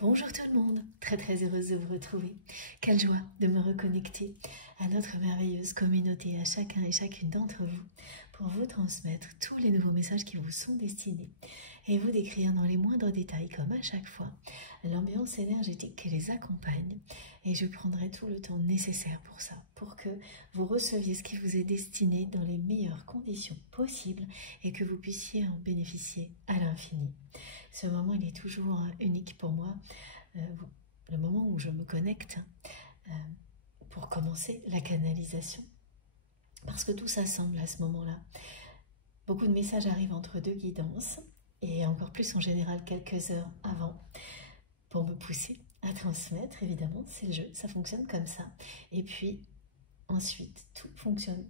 Bonjour tout le monde, très heureuse de vous retrouver. Quelle joie de me reconnecter à notre merveilleuse communauté, à chacun et chacune d'entre vous, pour vous transmettre tous les nouveaux messages qui vous sont destinés et vous décrire dans les moindres détails, comme à chaque fois, l'ambiance énergétique qui les accompagne. Et je prendrai tout le temps nécessaire pour ça, pour que vous receviez ce qui vous est destiné dans les meilleures conditions possibles et que vous puissiez en bénéficier à l'infini. Ce moment, il est toujours unique pour moi, le moment où je me connecte pour commencer la canalisation. Parce que tout s'assemble à ce moment-là. Beaucoup de messages arrivent entre deux guidances, et encore plus en général quelques heures avant, pour me pousser à transmettre, évidemment, c'est le jeu, ça fonctionne comme ça. Et puis, ensuite, tout fonctionne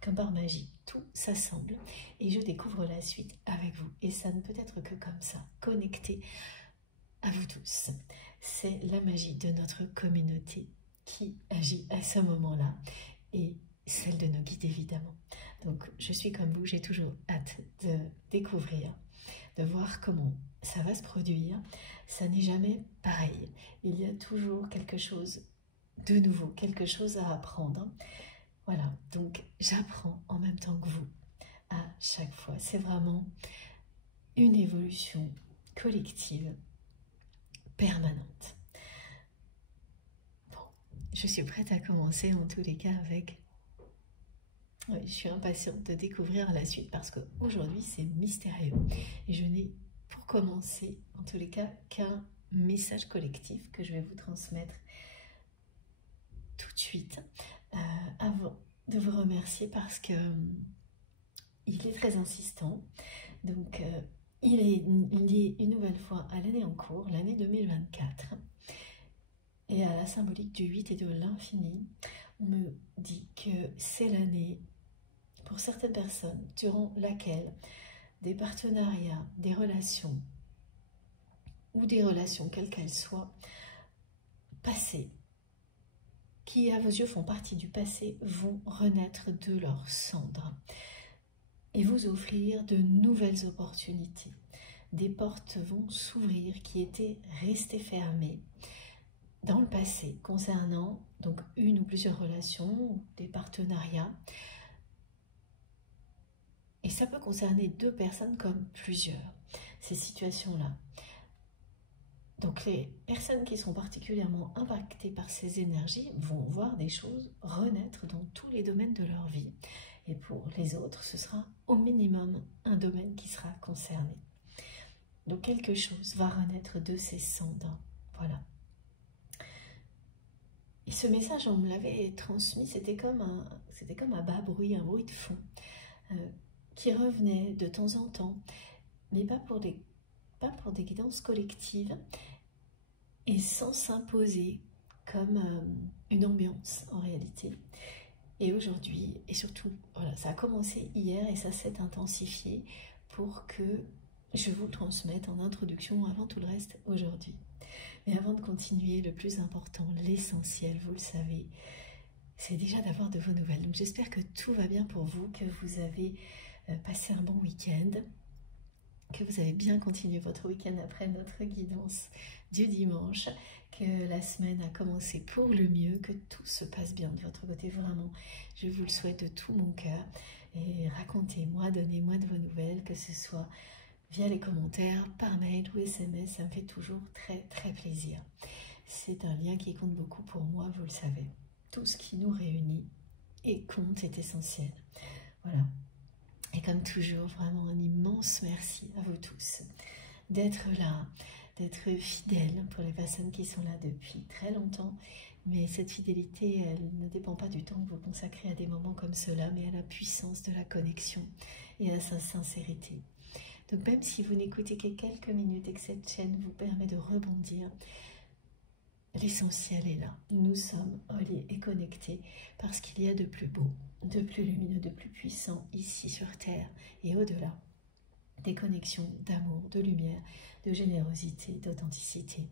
comme par magie, tout s'assemble et je découvre la suite avec vous. Et ça ne peut être que comme ça, connecté à vous tous. C'est la magie de notre communauté qui agit à ce moment-là et celle de nos guides évidemment. Donc je suis comme vous, j'ai toujours hâte de découvrir, de voir comment ça va se produire. Ça n'est jamais pareil, il y a toujours quelque chose de nouveau, quelque chose à apprendre. Voilà, donc j'apprends en même temps que vous à chaque fois. C'est vraiment une évolution collective permanente. Bon, je suis prête à commencer en tous les cas avec... Oui, je suis impatiente de découvrir la suite parce qu'aujourd'hui c'est mystérieux. Et je n'ai pour commencer en tous les cas qu'un message collectif que je vais vous transmettre tout de suite. Avant de vous remercier parce que il est très insistant. Donc il est une nouvelle fois à l'année en cours, l'année 2024, et à la symbolique du 8 et de l'infini. On me dit que c'est l'année pour certaines personnes durant laquelle des partenariats, des relations ou des relations quelles qu'elles soient passées, qui à vos yeux font partie du passé, vont renaître de leurs cendres et vous offrir de nouvelles opportunités. Des portes vont s'ouvrir qui étaient restées fermées dans le passé concernant donc une ou plusieurs relations ou des partenariats. Et ça peut concerner deux personnes comme plusieurs, ces situations-là. Donc les personnes qui sont particulièrement impactées par ces énergies vont voir des choses renaître dans tous les domaines de leur vie. Et pour les autres, ce sera au minimum un domaine qui sera concerné. Donc quelque chose va renaître de ces cendres. Voilà. Et ce message, on me l'avait transmis, c'était comme un bas bruit, un bruit de fond, qui revenait de temps en temps, mais pas pour des guidances collectives, et sans s'imposer comme une ambiance en réalité. Et aujourd'hui, et surtout, voilà, ça a commencé hier et ça s'est intensifié pour que je vous le transmette en introduction avant tout le reste aujourd'hui. Mais avant de continuer, le plus important, l'essentiel, vous le savez, c'est déjà d'avoir de vos nouvelles. Donc j'espère que tout va bien pour vous, que vous avez passé un bon week-end, que vous avez bien continué votre week-end après notre guidance du dimanche, que la semaine a commencé pour le mieux, que tout se passe bien de votre côté, vraiment. Je vous le souhaite de tout mon cœur. Et racontez-moi, donnez-moi de vos nouvelles, que ce soit via les commentaires, par mail ou SMS, ça me fait toujours très plaisir. C'est un lien qui compte beaucoup pour moi, vous le savez. Tout ce qui nous réunit et compte est essentiel. Voilà. Et comme toujours, vraiment un immense merci à vous tous d'être là, d'être fidèles pour les personnes qui sont là depuis très longtemps. Mais cette fidélité, elle ne dépend pas du temps que vous consacrez à des moments comme cela, mais à la puissance de la connexion et à sa sincérité. Donc même si vous n'écoutez que quelques minutes et que cette chaîne vous permet de rebondir, l'essentiel est là. Nous sommes reliés et connectés parce qu'il y a de plus beau, de plus lumineux, de plus puissant ici sur Terre et au-delà. Des connexions d'amour, de lumière, de générosité, d'authenticité.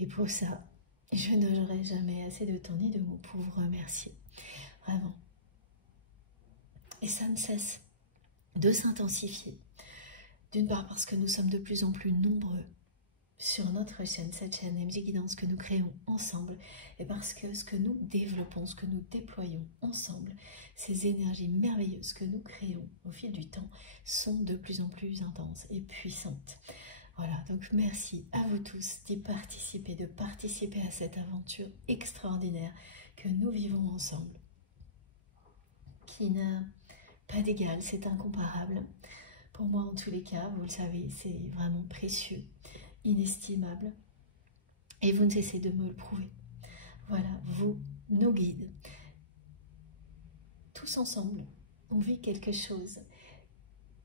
Et pour ça, je n'aurai jamais assez de temps ni de mots pour vous remercier. Vraiment. Et ça ne cesse de s'intensifier. D'une part parce que nous sommes de plus en plus nombreux sur notre chaîne, cette chaîne MJ Guidance que nous créons ensemble, et parce que ce que nous développons, ce que nous déployons ensemble, ces énergies merveilleuses que nous créons au fil du temps sont de plus en plus intenses et puissantes. Voilà, donc merci à vous tous de participer à cette aventure extraordinaire que nous vivons ensemble, qui n'a pas d'égal, c'est incomparable. Pour moi, en tous les cas, vous le savez, c'est vraiment précieux, inestimable, et vous ne cessez de me le prouver. Voilà, vous, nos guides, tous ensemble, on vit quelque chose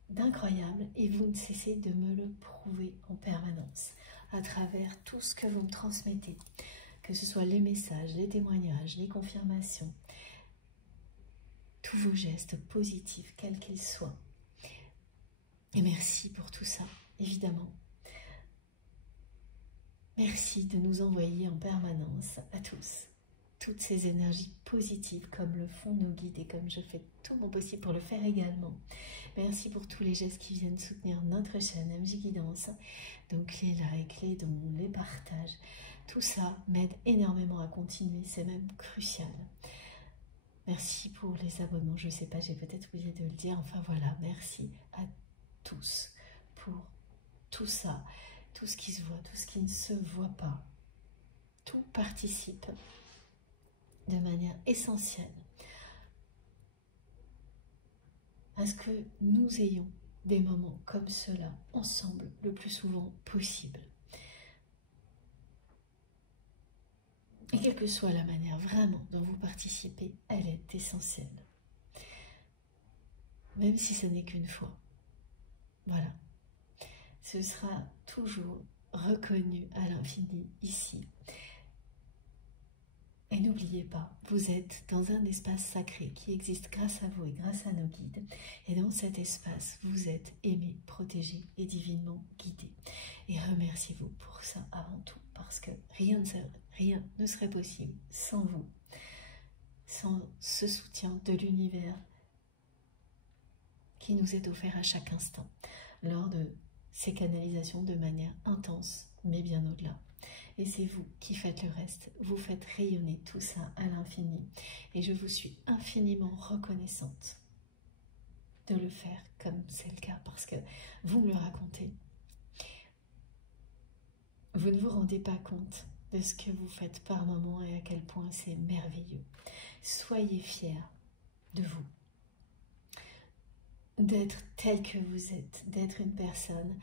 d'incroyable et vous ne cessez de me le prouver en permanence à travers tout ce que vous me transmettez, que ce soit les messages, les témoignages, les confirmations, tous vos gestes positifs, quels qu'ils soient. Et merci pour tout ça, évidemment. Merci de nous envoyer en permanence à tous toutes ces énergies positives comme le font nos guides et comme je fais tout mon possible pour le faire également. Merci pour tous les gestes qui viennent soutenir notre chaîne MJ Guidance. Donc les likes, les dons, les partages, tout ça m'aide énormément à continuer, c'est même crucial. Merci pour les abonnements, je ne sais pas, j'ai peut-être oublié de le dire. Enfin voilà, merci à tous pour tout ça, tout ce qui se voit, tout ce qui ne se voit pas. Tout participe de manière essentielle à ce que nous ayons des moments comme cela ensemble le plus souvent possible. Et quelle que soit la manière vraiment dont vous participez, elle est essentielle. Même si ce n'est qu'une fois. Voilà. Ce sera toujours reconnu à l'infini ici. Et n'oubliez pas, vous êtes dans un espace sacré qui existe grâce à vous et grâce à nos guides. Et dans cet espace, vous êtes aimés, protégés et divinement guidés. Et remerciez-vous pour ça avant tout, parce que rien ne serait possible sans vous, sans ce soutien de l'univers qui nous est offert à chaque instant, lors de ces canalisations de manière intense, mais bien au-delà. Et c'est vous qui faites le reste, vous faites rayonner tout ça à l'infini. Et je vous suis infiniment reconnaissante de le faire comme c'est le cas, parce que vous me le racontez. Vous ne vous rendez pas compte de ce que vous faites par moment et à quel point c'est merveilleux. Soyez fiers de vous, d'être tel que vous êtes, d'être une personne,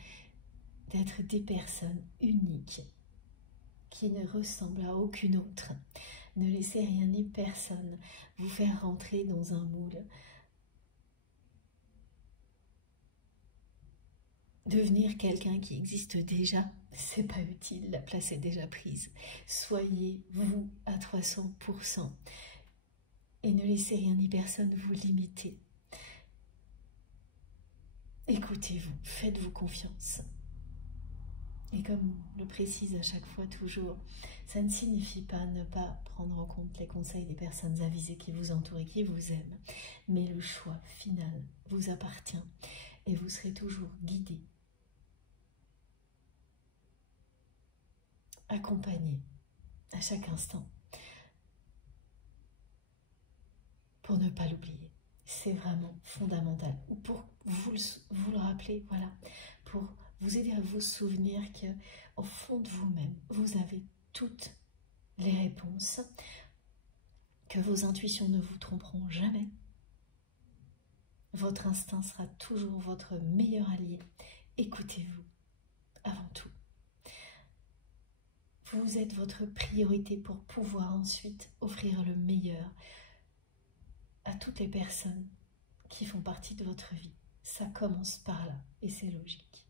d'être des personnes uniques, qui ne ressemble à aucune autre. Ne laissez rien ni personne vous faire rentrer dans un moule. Devenir quelqu'un qui existe déjà, c'est pas utile, la place est déjà prise. Soyez vous à 300% et ne laissez rien ni personne vous limiter. Écoutez-vous, faites-vous confiance. Et comme le précise à chaque fois toujours, ça ne signifie pas ne pas prendre en compte les conseils des personnes avisées qui vous entourent et qui vous aiment. Mais le choix final vous appartient et vous serez toujours guidé, accompagné à chaque instant pour ne pas l'oublier. C'est vraiment fondamental. Ou pour vous le rappeler, voilà, pour vous aider à vous souvenir qu'au fond de vous-même, vous avez toutes les réponses, que vos intuitions ne vous tromperont jamais. Votre instinct sera toujours votre meilleur allié. Écoutez-vous avant tout. Vous êtes votre priorité pour pouvoir ensuite offrir le meilleur à toutes les personnes qui font partie de votre vie. Ça commence par là et c'est logique.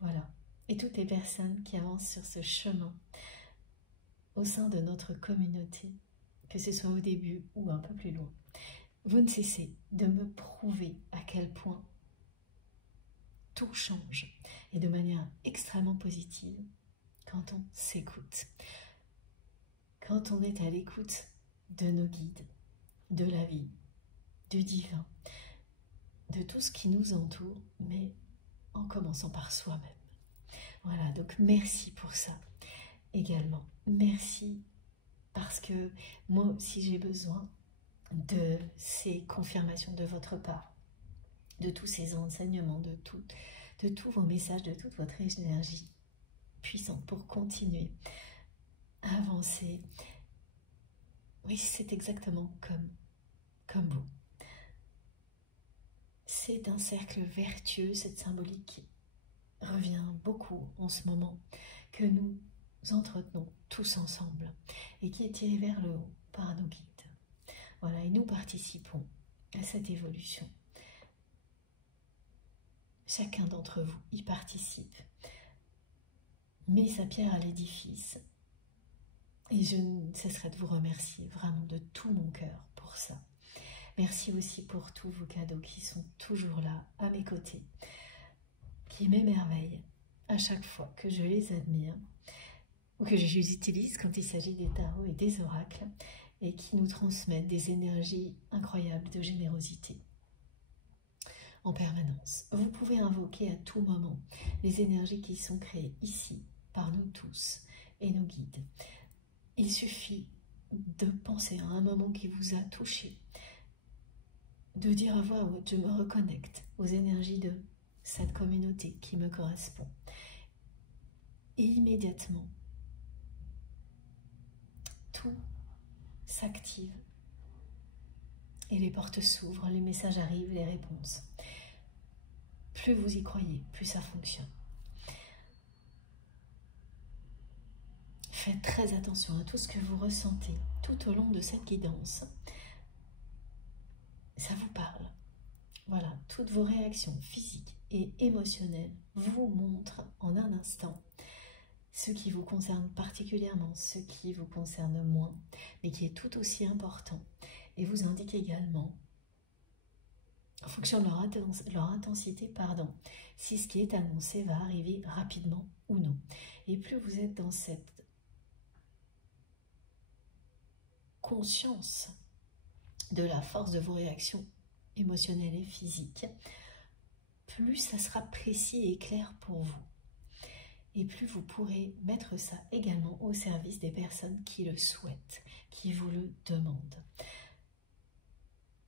Voilà. Et toutes les personnes qui avancent sur ce chemin au sein de notre communauté, que ce soit au début ou un peu plus loin, vous ne cessez de me prouver à quel point tout change et de manière extrêmement positive quand on s'écoute, quand on est à l'écoute de nos guides, de la vie, du divin, de tout ce qui nous entoure, mais en commençant par soi-même. Voilà, donc merci pour ça également. Merci parce que moi aussi j'ai besoin de ces confirmations de votre part, de tous ces enseignements, de tous vos messages, de toute votre énergie puissante pour continuer à avancer. Oui, c'est exactement comme vous. C'est un cercle vertueux, cette symbolique revient beaucoup en ce moment, que nous entretenons tous ensemble et qui est tiré vers le haut par nos guides. Voilà, et nous participons à cette évolution. Chacun d'entre vous y participe, met sa pierre à l'édifice. Et je ne cesserai de vous remercier vraiment de tout mon cœur pour ça. Merci aussi pour tous vos cadeaux qui sont toujours là, à mes côtés, qui m'émerveillent à chaque fois que je les admire ou que je les utilise quand il s'agit des tarots et des oracles et qui nous transmettent des énergies incroyables de générosité en permanence. Vous pouvez invoquer à tout moment les énergies qui sont créées ici par nous tous et nos guides. Il suffit de penser à un moment qui vous a touché, de dire à voix haute, je me reconnecte aux énergies de cette communauté qui me correspond. Et immédiatement, tout s'active et les portes s'ouvrent, les messages arrivent, les réponses. Plus vous y croyez, plus ça fonctionne. Faites très attention à tout ce que vous ressentez tout au long de cette guidance. Ça vous parle. Voilà, toutes vos réactions physiques et émotionnelles vous montrent en un instant ce qui vous concerne particulièrement, ce qui vous concerne moins, mais qui est tout aussi important, et vous indique également, en fonction de leur intensité, si ce qui est annoncé va arriver rapidement ou non. Et plus vous êtes dans cette conscience de la force de vos réactions émotionnelles et physiques, plus ça sera précis et clair pour vous. Et plus vous pourrez mettre ça également au service des personnes qui le souhaitent, qui vous le demandent.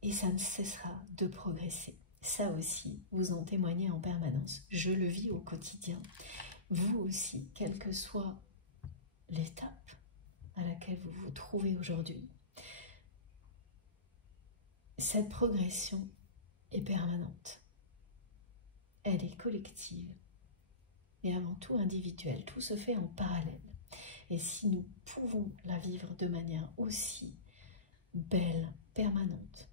Et ça ne cessera de progresser. Ça aussi, vous en témoignez en permanence. Je le vis au quotidien. Vous aussi, quelle que soit l'étape à laquelle vous vous trouvez aujourd'hui, cette progression est permanente. Elle est collective. Et avant tout individuelle, tout se fait en parallèle. Et si nous pouvons la vivre de manière aussi belle, permanente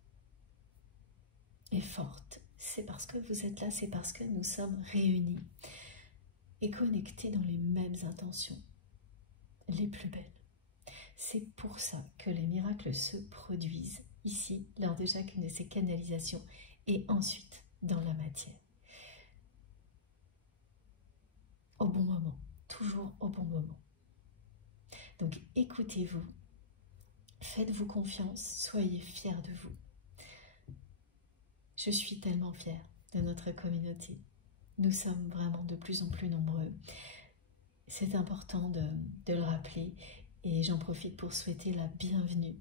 et forte, c'est parce que vous êtes là, c'est parce que nous sommes réunis et connectés dans les mêmes intentions, les plus belles. C'est pour ça que les miracles se produisent ici, lors de chacune de ces canalisations, et ensuite dans la matière. Au bon moment, toujours au bon moment. Donc écoutez-vous, faites-vous confiance, soyez fiers de vous. Je suis tellement fière de notre communauté. Nous sommes vraiment de plus en plus nombreux. C'est important de le rappeler et j'en profite pour souhaiter la bienvenue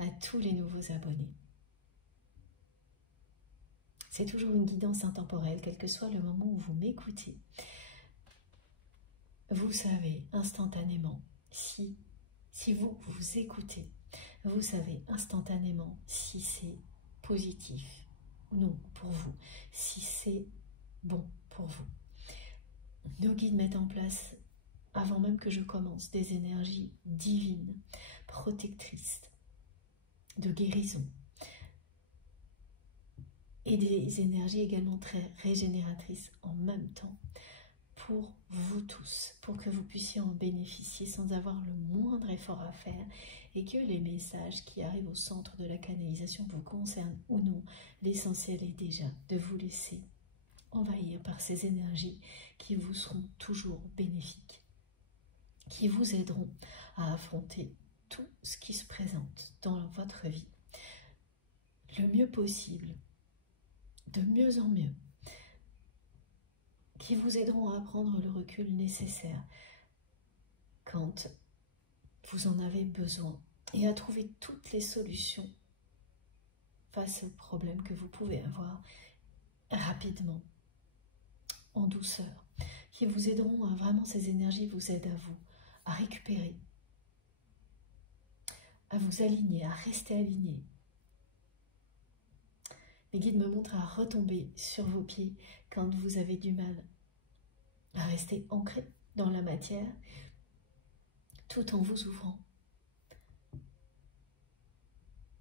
à tous les nouveaux abonnés. C'est toujours une guidance intemporelle, quel que soit le moment où vous m'écoutez. Vous savez instantanément, si vous vous écoutez, vous savez instantanément si c'est positif ou non pour vous, si c'est bon pour vous. Nos guides mettent en place, avant même que je commence, des énergies divines, protectrices, de guérison, et des énergies également très régénératrices en même temps, pour vous tous, pour que vous puissiez en bénéficier sans avoir le moindre effort à faire et que les messages qui arrivent au centre de la canalisation vous concernent ou non. L'essentiel est déjà de vous laisser envahir par ces énergies qui vous seront toujours bénéfiques, qui vous aideront à affronter tout ce qui se présente dans votre vie le mieux possible, de mieux en mieux, qui vous aideront à prendre le recul nécessaire quand vous en avez besoin et à trouver toutes les solutions face aux problèmes que vous pouvez avoir rapidement, en douceur, qui vous aideront à vraiment, ces énergies vous aident à vous, à récupérer, à vous aligner, à rester aligné. Les guides me montrent à retomber sur vos pieds quand vous avez du mal à rester ancré dans la matière, tout en vous ouvrant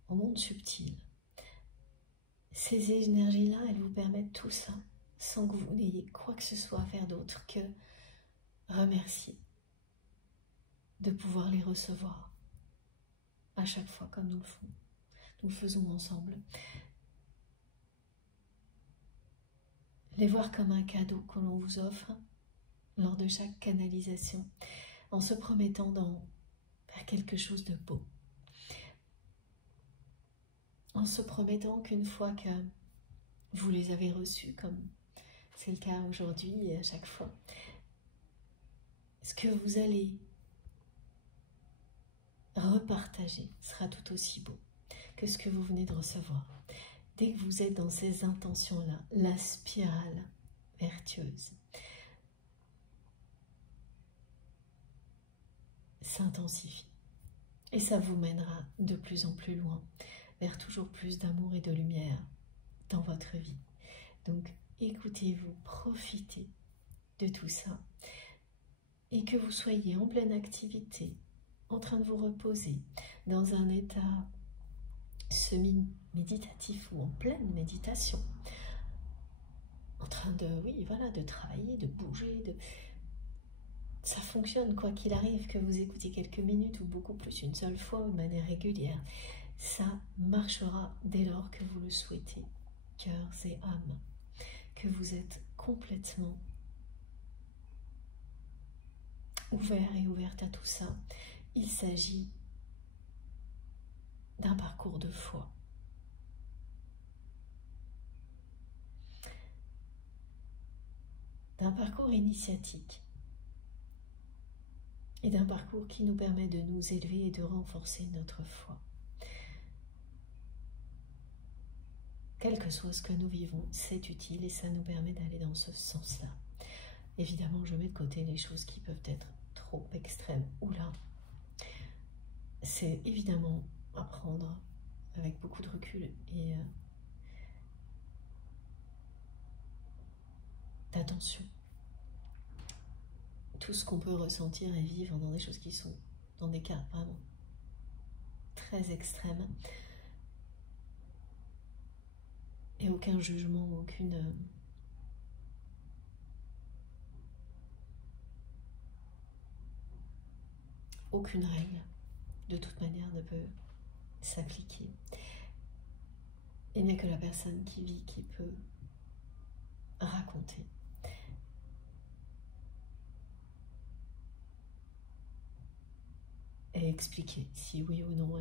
au monde subtil. Ces énergies-là, elles vous permettent tout ça, sans que vous n'ayez quoi que ce soit à faire d'autre que remercier de pouvoir les recevoir à chaque fois comme nous le faisons ensemble. Les voir comme un cadeau que l'on vous offre lors de chaque canalisation, en se promettant vers quelque chose de beau. En se promettant qu'une fois que vous les avez reçus, comme c'est le cas aujourd'hui et à chaque fois, ce que vous allez repartager sera tout aussi beau que ce que vous venez de recevoir. Dès que vous êtes dans ces intentions-là, la spirale vertueuse s'intensifie et ça vous mènera de plus en plus loin vers toujours plus d'amour et de lumière dans votre vie. Donc écoutez-vous, profitez de tout ça et que vous soyez en pleine activité, en train de vous reposer dans un état semi-méditatif ou en pleine méditation, en train de, oui, voilà, de travailler, de bouger, ça fonctionne quoi qu'il arrive, que vous écoutiez quelques minutes ou beaucoup plus une seule fois ou de manière régulière. Ça marchera dès lors que vous le souhaitez, cœur et âme, que vous êtes complètement ouvert et ouverte à tout ça. Il s'agit d'un parcours de foi. D'un parcours initiatique. Et d'un parcours qui nous permet de nous élever et de renforcer notre foi. Quel que soit ce que nous vivons, c'est utile et ça nous permet d'aller dans ce sens-là. Évidemment, je mets de côté les choses qui peuvent être trop extrêmes. Oula, c'est évidemment à prendre avec beaucoup de recul et d'attention. Tout ce qu'on peut ressentir et vivre dans des choses qui sont dans des cas vraiment très extrêmes. Et aucun jugement, aucune règle, de toute manière, ne peut s'appliquer. Il n'y a que la personne qui vit qui peut raconter. Et expliquer si oui ou non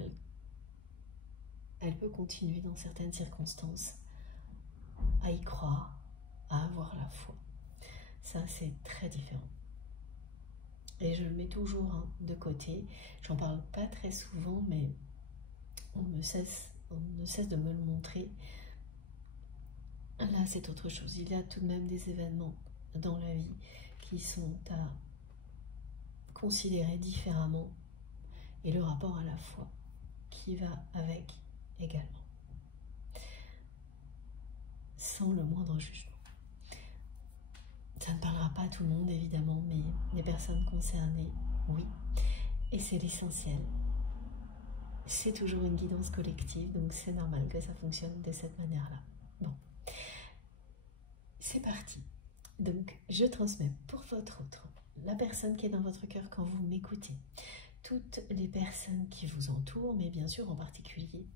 elle peut continuer dans certaines circonstances à y croire, à avoir la foi. Ça, c'est très différent. Et je le mets toujours de côté. J'en parle pas très souvent, mais on ne cesse de me le montrer. Là, c'est autre chose. Il y a tout de même des événements dans la vie qui sont à considérer différemment. Et le rapport à la foi qui va avec également. Sans le moindre jugement. Ça ne parlera pas à tout le monde évidemment, mais les personnes concernées, oui. Et c'est l'essentiel. C'est toujours une guidance collective, donc c'est normal que ça fonctionne de cette manière-là. Bon, c'est parti. Donc, je transmets pour votre autre, la personne qui est dans votre cœur quand vous m'écoutez, toutes les personnes qui vous entourent, mais bien sûr en particulier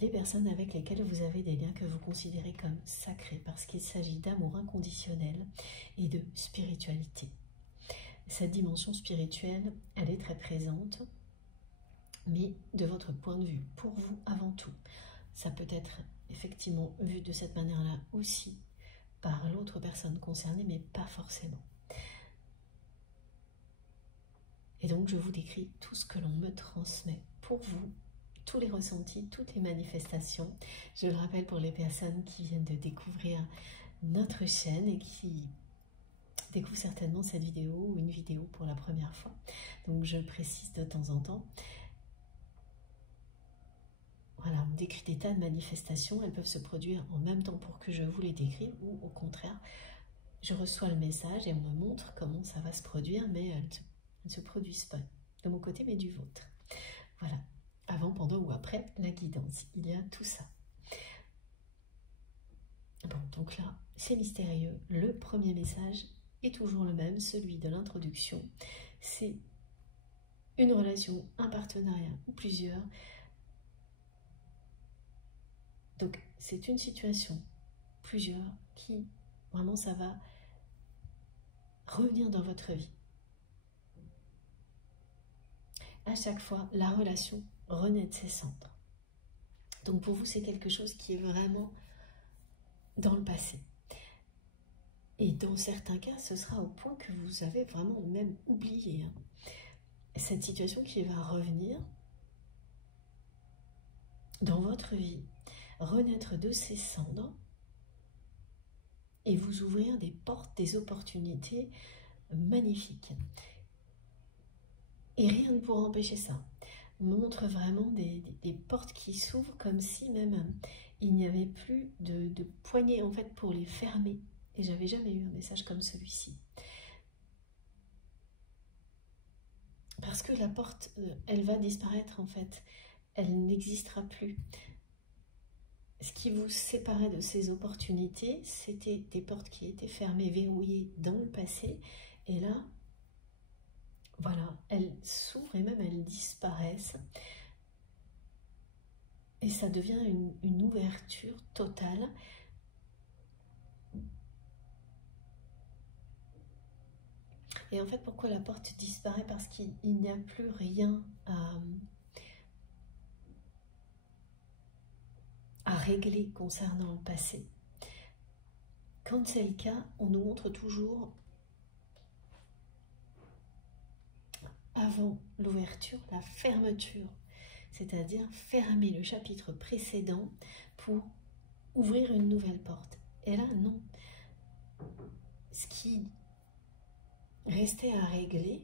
les personnes avec lesquelles vous avez des liens que vous considérez comme sacrés, parce qu'il s'agit d'amour inconditionnel et de spiritualité. Cette dimension spirituelle, elle est très présente, mais de votre point de vue, pour vous avant tout. Ça peut être effectivement vu de cette manière-là aussi par l'autre personne concernée, mais pas forcément. Et donc je vous décris tout ce que l'on me transmet pour vous, tous les ressentis, toutes les manifestations. Je le rappelle pour les personnes qui viennent de découvrir notre chaîne et qui découvrent certainement cette vidéo ou une vidéo pour la première fois. Donc je précise de temps en temps. Voilà, on décrit des tas de manifestations, elles peuvent se produire en même temps pour que je vous les décrive, ou au contraire, je reçois le message et on me montre comment ça va se produire, mais elles ne se produisent pas de mon côté, mais du vôtre. Voilà, avant, pendant ou après la guidance, il y a tout ça. Bon, donc là, c'est mystérieux. Le premier message est toujours le même, celui de l'introduction. C'est une relation, un partenariat ou plusieurs. Donc, c'est une situation, plusieurs, qui, vraiment, ça va revenir dans votre vie. À chaque fois, la relation renaît de ses cendres. Donc, pour vous, c'est quelque chose qui est vraiment dans le passé. Et dans certains cas, ce sera au point que vous avez vraiment même oublié cette situation qui va revenir dans votre vie, renaître de ses cendres et vous ouvrir des portes, des opportunités magnifiques. Et rien ne pourra empêcher ça. On me montre vraiment des portes qui s'ouvrent comme si même il n'y avait plus de poignée en fait pour les fermer. Et j'avais jamais eu un message comme celui-ci. Parce que la porte, elle va disparaître en fait. Elle n'existera plus. Ce qui vous séparait de ces opportunités, c'était des portes qui étaient fermées, verrouillées dans le passé. Et là, voilà, elles s'ouvrent et même elles disparaissent. Et ça devient une ouverture totale. Et en fait, pourquoi la porte disparaît? Parce qu'il n'y a plus rien à régler concernant le passé. Quand c'est le cas, on nous montre toujours, avant l'ouverture, la fermeture. C'est-à-dire fermer le chapitre précédent pour ouvrir une nouvelle porte. Et là, non. Ce qui restait à régler,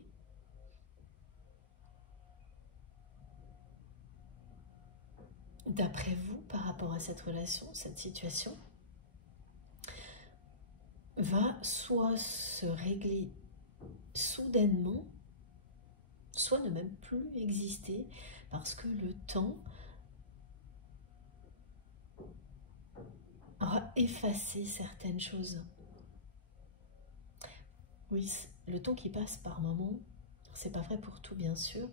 d'après vous, par rapport à cette relation, cette situation, va soit se régler soudainement, soit ne même plus exister, parce que le temps aura effacé certaines choses. Oui, le temps qui passe par moment, c'est pas vrai pour tout bien sûr,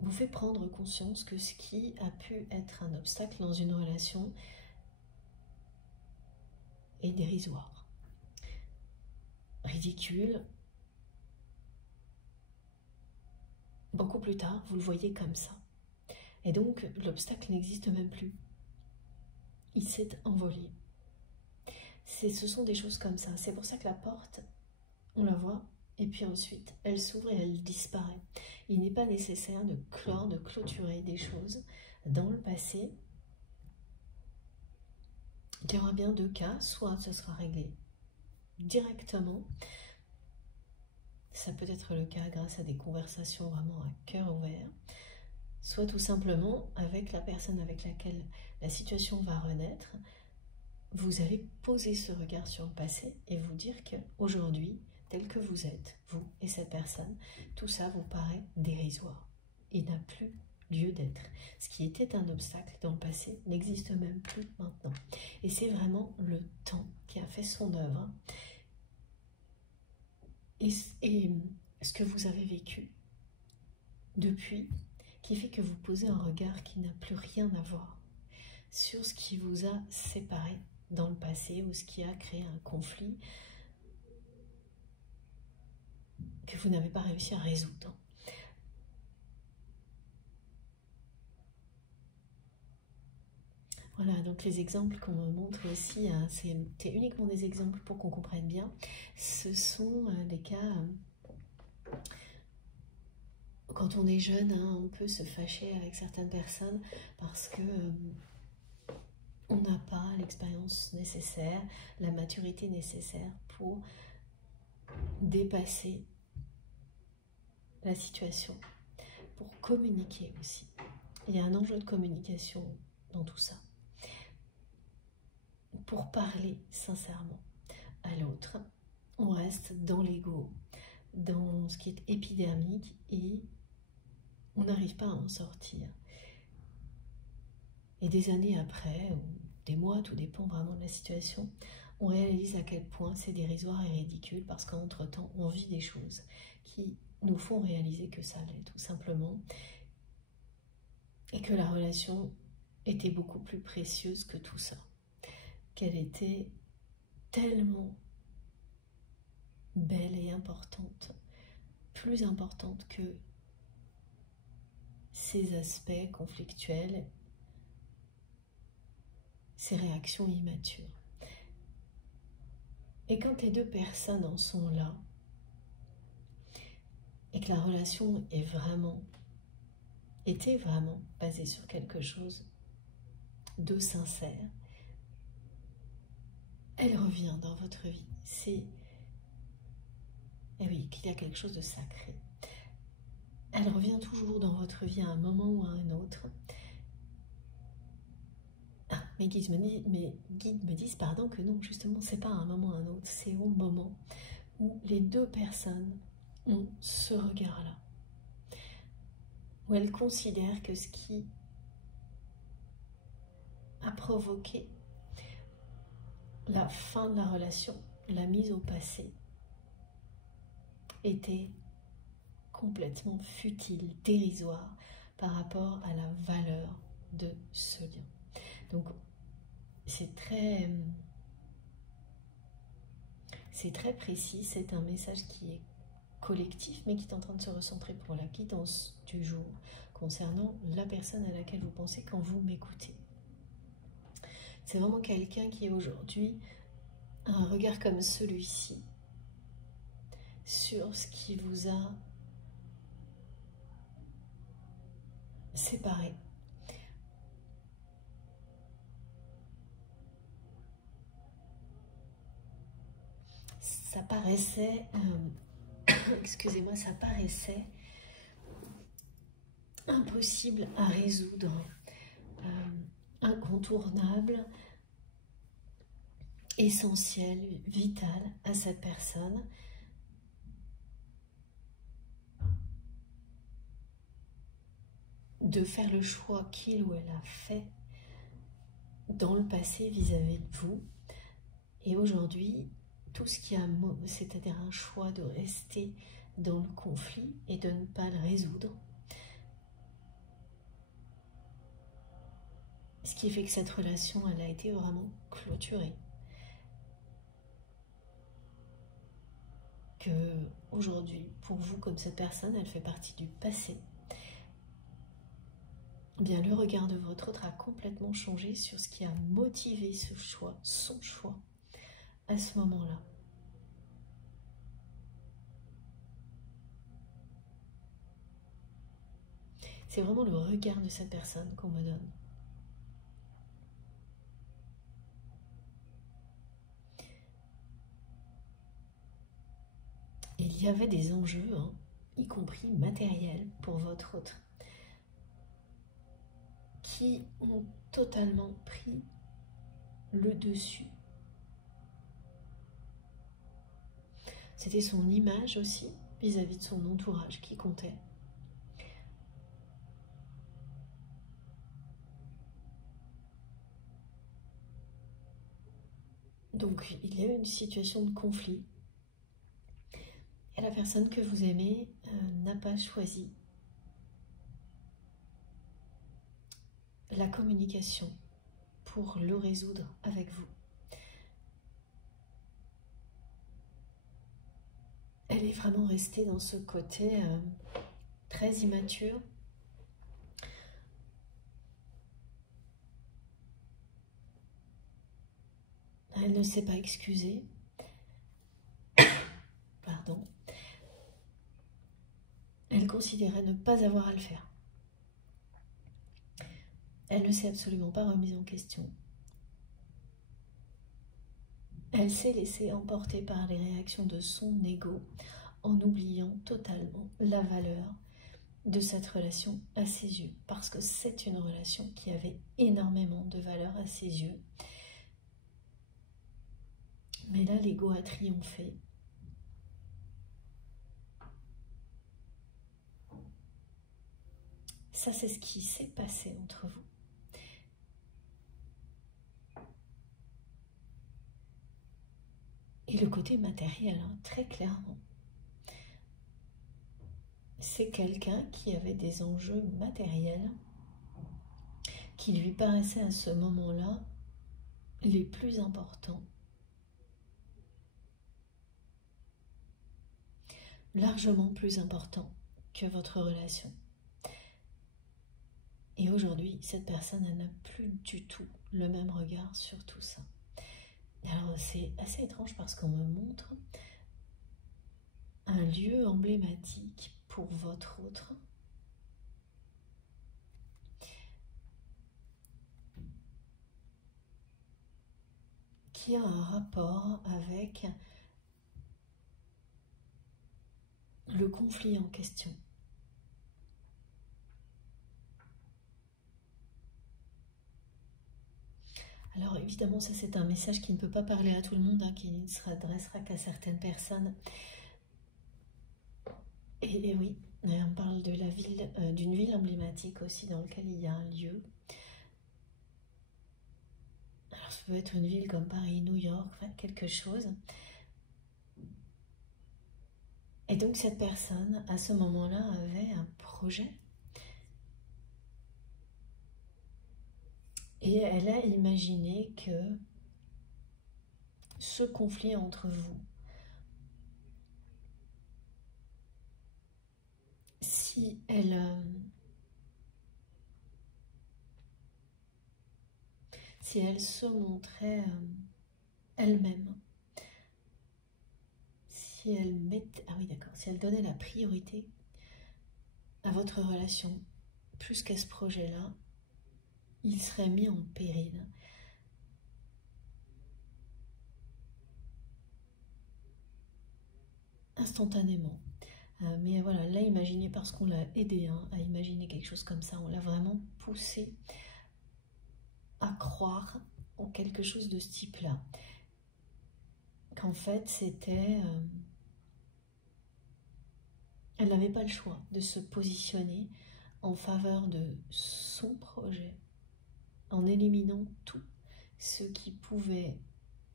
vous fait prendre conscience que ce qui a pu être un obstacle dans une relation est dérisoire, ridicule. Beaucoup plus tard, vous le voyez comme ça. Et donc, l'obstacle n'existe même plus. Il s'est envolé. Ce sont des choses comme ça. C'est pour ça que la porte, on la voit, et puis ensuite, elle s'ouvre et elle disparaît. Il n'est pas nécessaire de clore, de clôturer des choses dans le passé. Il y aura bien deux cas. Soit ce sera réglé directement. Ça peut être le cas grâce à des conversations vraiment à cœur ouvert. Soit tout simplement avec la personne avec laquelle la situation va renaître, vous allez poser ce regard sur le passé et vous dire qu'aujourd'hui, tel que vous êtes, vous et cette personne, tout ça vous paraît dérisoire. Il n'a plus lieu d'être. Ce qui était un obstacle dans le passé n'existe même plus maintenant. Et c'est vraiment le temps qui a fait son œuvre. Et ce que vous avez vécu depuis, qui fait que vous posez un regard qui n'a plus rien à voir sur ce qui vous a séparé dans le passé ou ce qui a créé un conflit que vous n'avez pas réussi à résoudre. Voilà, donc les exemples qu'on me montre aussi, hein, c'est uniquement des exemples pour qu'on comprenne bien. Ce sont des cas, quand on est jeune, hein, on peut se fâcher avec certaines personnes parce que on n'a pas l'expérience nécessaire, la maturité nécessaire pour dépasser la situation, pour communiquer aussi. Il y a un enjeu de communication dans tout ça. Pour parler sincèrement à l'autre, on reste dans l'ego, dans ce qui est épidermique et on n'arrive pas à en sortir. Et des années après, ou des mois, tout dépend vraiment de la situation, on réalise à quel point c'est dérisoire et ridicule parce qu'entre-temps, on vit des choses qui nous font réaliser que ça l'est tout simplement et que la relation était beaucoup plus précieuse que tout ça, qu'elle était tellement belle et importante, plus importante que ces aspects conflictuels, ces réactions immatures. Et quand les deux personnes en sont là, et que la relation était vraiment basée sur quelque chose de sincère, elle revient dans votre vie. Et oui, qu'il y a quelque chose de sacré. Elle revient toujours dans votre vie à un moment ou à un autre. Ah, mes guides me disent pardon, que non, justement, c'est pas à un moment ou à un autre, c'est au moment où les deux personnes ont ce regard-là, où elles considèrent que ce qui a provoqué la fin de la relation, la mise au passé, était complètement futile, dérisoire par rapport à la valeur de ce lien. Donc c'est très précis, c'est un message qui est collectif mais qui est en train de se recentrer pour la guidance du jour concernant la personne à laquelle vous pensez quand vous m'écoutez. C'est vraiment quelqu'un qui aujourd'hui a un regard comme celui-ci sur ce qui vous a séparé. Ça paraissait, excusez-moi, ça paraissait impossible à résoudre, incontournable, essentiel, vital à cette personne. De faire le choix qu'il ou elle a fait dans le passé vis-à-vis de vous. Et aujourd'hui, tout ce qui a, c'est-à-dire un choix de rester dans le conflit et de ne pas le résoudre. Ce qui fait que cette relation, elle a été vraiment clôturée. Que aujourd'hui, pour vous, comme cette personne, elle fait partie du passé. Bien, le regard de votre autre a complètement changé sur ce qui a motivé ce choix, son choix, à ce moment-là. C'est vraiment le regard de cette personne qu'on me donne. Il y avait des enjeux, hein, y compris matériels, pour votre autre, qui ont totalement pris le dessus. C'était son image aussi, vis-à-vis de son entourage qui comptait. Donc, il y a eu une situation de conflit. Et la personne que vous aimez n'a pas choisi la communication pour le résoudre avec vous. Elle est vraiment restée dans ce côté très immature. Elle ne s'est pas excusée. Pardon. Elle considérait ne pas avoir à le faire. Elle ne s'est absolument pas remise en question. Elle s'est laissée emporter par les réactions de son ego en oubliant totalement la valeur de cette relation à ses yeux, parce que c'est une relation qui avait énormément de valeur à ses yeux. Mais là, l'ego a triomphé. Ça, c'est ce qui s'est passé entre vous. Et le côté matériel, hein, très clairement. C'est quelqu'un qui avait des enjeux matériels qui lui paraissaient à ce moment-là les plus importants. Largement plus importants que votre relation. Et aujourd'hui, cette personne, elle n'a plus du tout le même regard sur tout ça. Alors, c'est assez étrange parce qu'on me montre un lieu emblématique pour votre autre. Qui a un rapport avec le conflit en question. Alors évidemment, ça c'est un message qui ne peut pas parler à tout le monde, hein, qui ne s'adressera qu'à certaines personnes. Et oui, on parle de la ville, d'une ville emblématique aussi dans laquelle il y a un lieu. Alors ça peut être une ville comme Paris, New York, enfin, quelque chose. Et donc cette personne, à ce moment-là, avait un projet. Et elle a imaginé que ce conflit entre vous, si elle se montrait elle-même, si elle mettait, ah oui d'accord, si elle donnait la priorité à votre relation plus qu'à ce projet-là, il serait mis en péril. Instantanément. Mais voilà, là, imaginez, parce qu'on l'a aidé hein, à imaginer quelque chose comme ça, on l'a vraiment poussé à croire en quelque chose de ce type-là. Qu'en fait, c'était... elle n'avait pas le choix de se positionner en faveur de son projet, en éliminant tout ce qui pouvait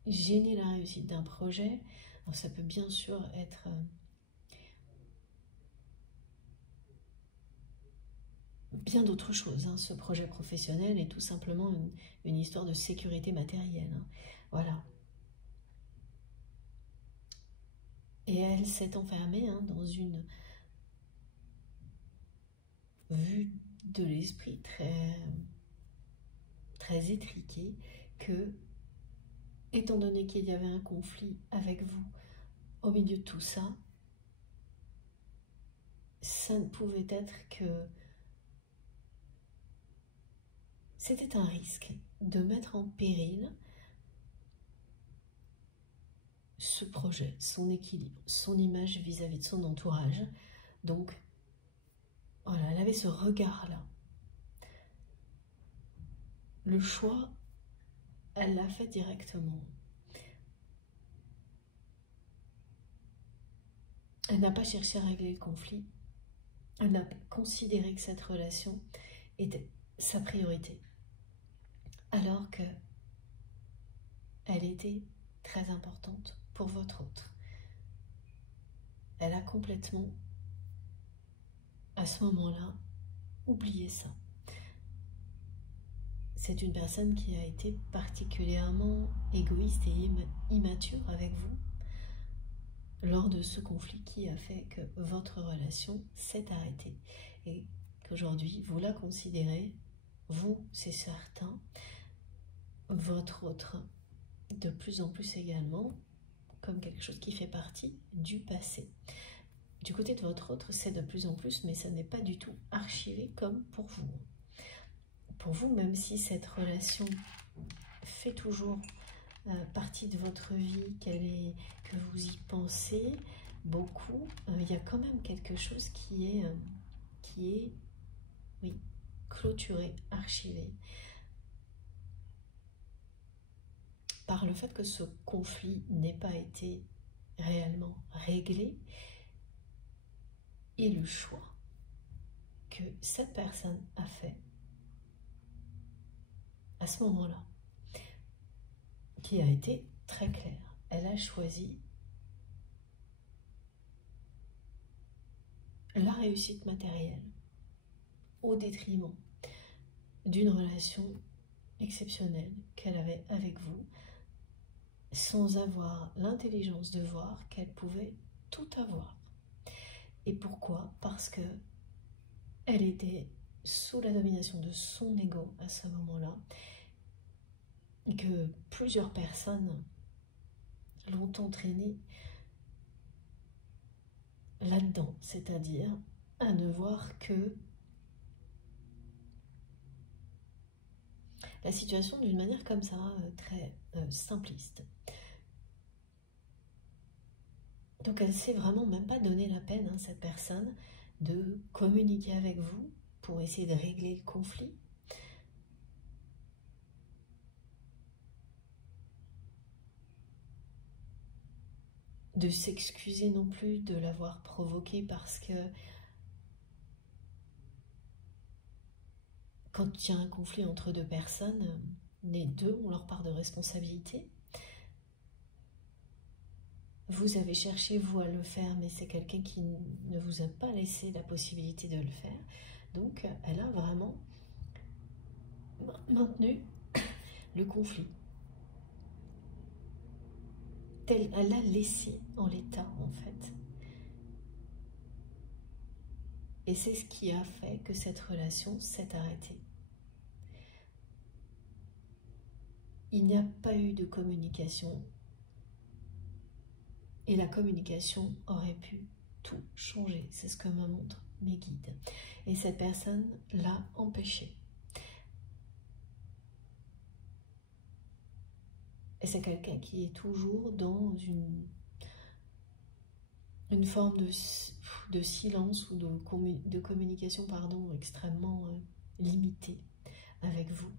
gêner la réussite d'un projet. Alors, ça peut bien sûr être... bien d'autres choses, hein. Ce projet professionnel est tout simplement une histoire de sécurité matérielle. Hein. Voilà. Et elle s'est enfermée hein, dans une vue de l'esprit très étriquée que, étant donné qu'il y avait un conflit avec vous au milieu de tout ça, ça ne pouvait être que... C'était un risque de mettre en péril ce projet, son équilibre, son image vis-à-vis de son entourage. Donc, voilà, elle avait ce regard-là. Le choix, elle l'a fait directement. Elle n'a pas cherché à régler le conflit. Elle n'a pas considéré que cette relation était sa priorité. Alors que elle était très importante pour votre autre. Elle a complètement, à ce moment-là, oublié ça. C'est une personne qui a été particulièrement égoïste et immature avec vous lors de ce conflit qui a fait que votre relation s'est arrêtée et qu'aujourd'hui vous la considérez, vous c'est certain, votre autre de plus en plus également comme quelque chose qui fait partie du passé. Du côté de votre autre, c'est de plus en plus, mais ça n'est pas du tout archivé comme pour vous. Pour vous, même si cette relation fait toujours partie de votre vie, que vous y pensez beaucoup, il y a quand même quelque chose qui est oui, clôturé, archivé. Par le fait que ce conflit n'ait pas été réellement réglé, et le choix que cette personne a fait à ce moment-là, qui a été très clair. Elle a choisi la réussite matérielle au détriment d'une relation exceptionnelle qu'elle avait avec vous, sans avoir l'intelligence de voir qu'elle pouvait tout avoir. Et pourquoi? Parce que elle était sous la domination de son ego à ce moment-là, et que plusieurs personnes l'ont entraînée là-dedans, c'est-à-dire à ne voir que la situation d'une manière comme ça, très simpliste. Donc elle ne s'est vraiment même pas donné la peine, hein, cette personne, de communiquer avec vous pour essayer de régler le conflit. De s'excuser non plus de l'avoir provoqué, parce que quand il y a un conflit entre deux personnes, les deux ont leur part de responsabilité. Vous avez cherché, vous, à le faire, mais c'est quelqu'un qui ne vous a pas laissé la possibilité de le faire. Donc, elle a vraiment maintenu le conflit. Elle l'a laissé en l'état, en fait. Et c'est ce qui a fait que cette relation s'est arrêtée. Il n'y a pas eu de communication. Et la communication aurait pu tout changer. C'est ce que me montrent mes guides. Et cette personne l'a empêché. Et c'est quelqu'un qui est toujours dans une forme de silence ou de communication, pardon, extrêmement limitée avec vous.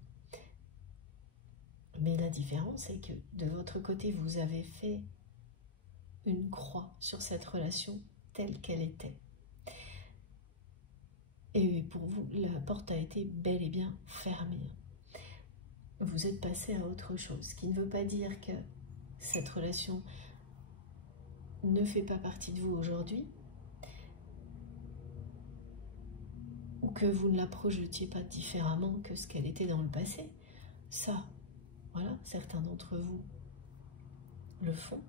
Mais la différence, c'est que de votre côté, vous avez fait une croix sur cette relation telle qu'elle était. Et pour vous, la porte a été bel et bien fermée. Vous êtes passé à autre chose, ce qui ne veut pas dire que cette relation ne fait pas partie de vous aujourd'hui, ou que vous ne la projetiez pas différemment que ce qu'elle était dans le passé. Ça, voilà, certains d'entre vous le font.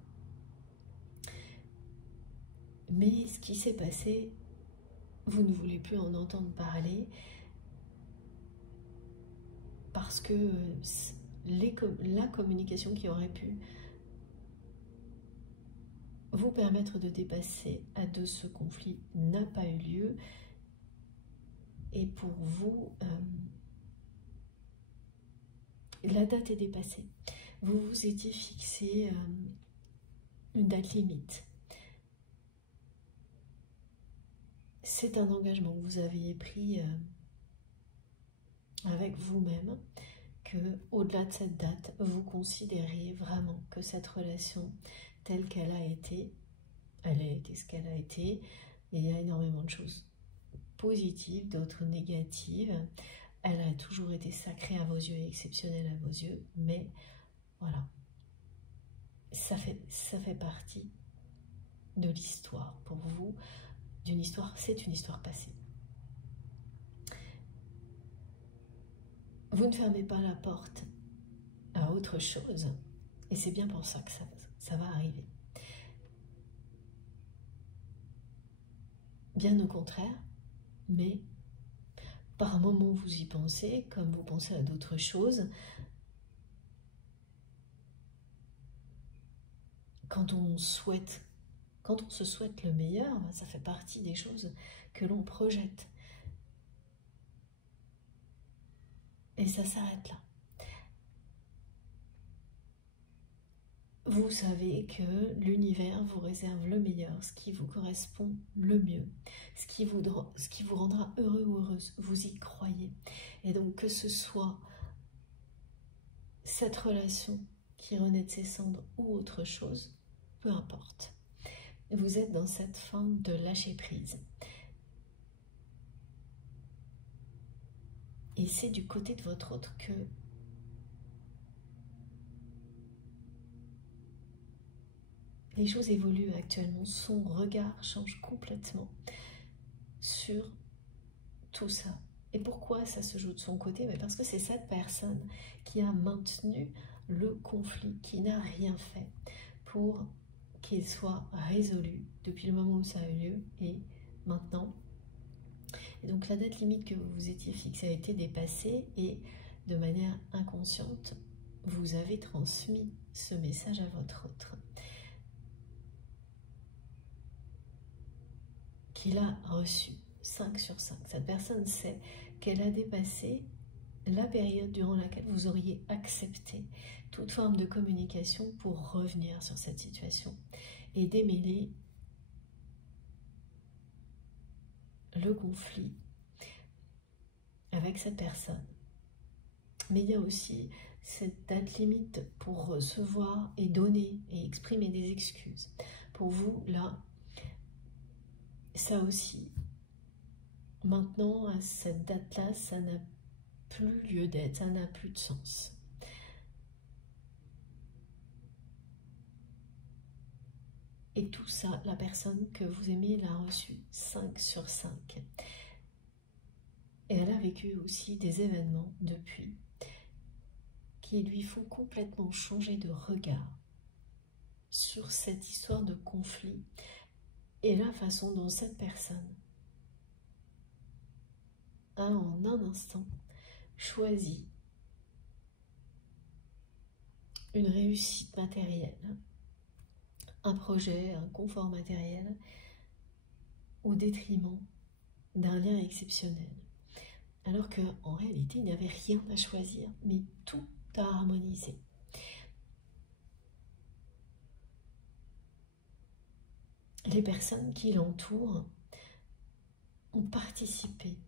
Mais ce qui s'est passé, vous ne voulez plus en entendre parler, parce que la communication qui aurait pu vous permettre de dépasser à deux ce conflit n'a pas eu lieu. Et pour vous, la date est dépassée. Vous vous étiez fixé une date limite. C'est un engagement que vous aviez pris avec vous-même, que au-delà de cette date, vous considériez vraiment que cette relation telle qu'elle a été, elle a été ce qu'elle a été. Il y a énormément de choses positives, d'autres négatives. Elle a toujours été sacrée à vos yeux et exceptionnelle à vos yeux, mais voilà, ça fait partie de l'histoire pour vous, d'une histoire, c'est une histoire passée. Vous ne fermez pas la porte à autre chose, et c'est bien pour ça que ça va arriver. Bien au contraire, mais par moments vous y pensez, comme vous pensez à d'autres choses, quand on se souhaite le meilleur, ça fait partie des choses que l'on projette. Et ça s'arrête là. Vous savez que l'univers vous réserve le meilleur, ce qui vous correspond le mieux, ce qui vous rendra heureux ou heureuse. Vous y croyez. Et donc que ce soit cette relation qui renaît de ses cendres ou autre chose, peu importe. Vous êtes dans cette forme de lâcher prise. Et c'est du côté de votre autre que les choses évoluent actuellement. Son regard change complètement sur tout ça. Et pourquoi ça se joue de son côté? Parce que c'est cette personne qui a maintenu le conflit, qui n'a rien fait pour qu'il soit résolu depuis le moment où ça a eu lieu et maintenant. Et donc la date limite que vous vous étiez fixée a été dépassée et de manière inconsciente, vous avez transmis ce message à votre autre. Qu'il a reçu 5 sur 5. Cette personne sait qu'elle a dépassé la période durant laquelle vous auriez accepté toute forme de communication pour revenir sur cette situation et démêler le conflit avec cette personne. Mais il y a aussi cette date limite pour recevoir et donner et exprimer des excuses. Pour vous, là, ça aussi, maintenant, à cette date-là, ça n'a plus lieu d'être, ça n'a plus de sens. Et tout ça, la personne que vous aimez l'a reçu 5 sur 5. Et elle a vécu aussi des événements depuis qui lui font complètement changer de regard sur cette histoire de conflit et la façon dont cette personne a en un instant choisi une réussite matérielle, un projet, un confort matériel au détriment d'un lien exceptionnel. Alors qu'en réalité, il n'y avait rien à choisir, mais tout a harmonisé. Les personnes qui l'entourent ont participé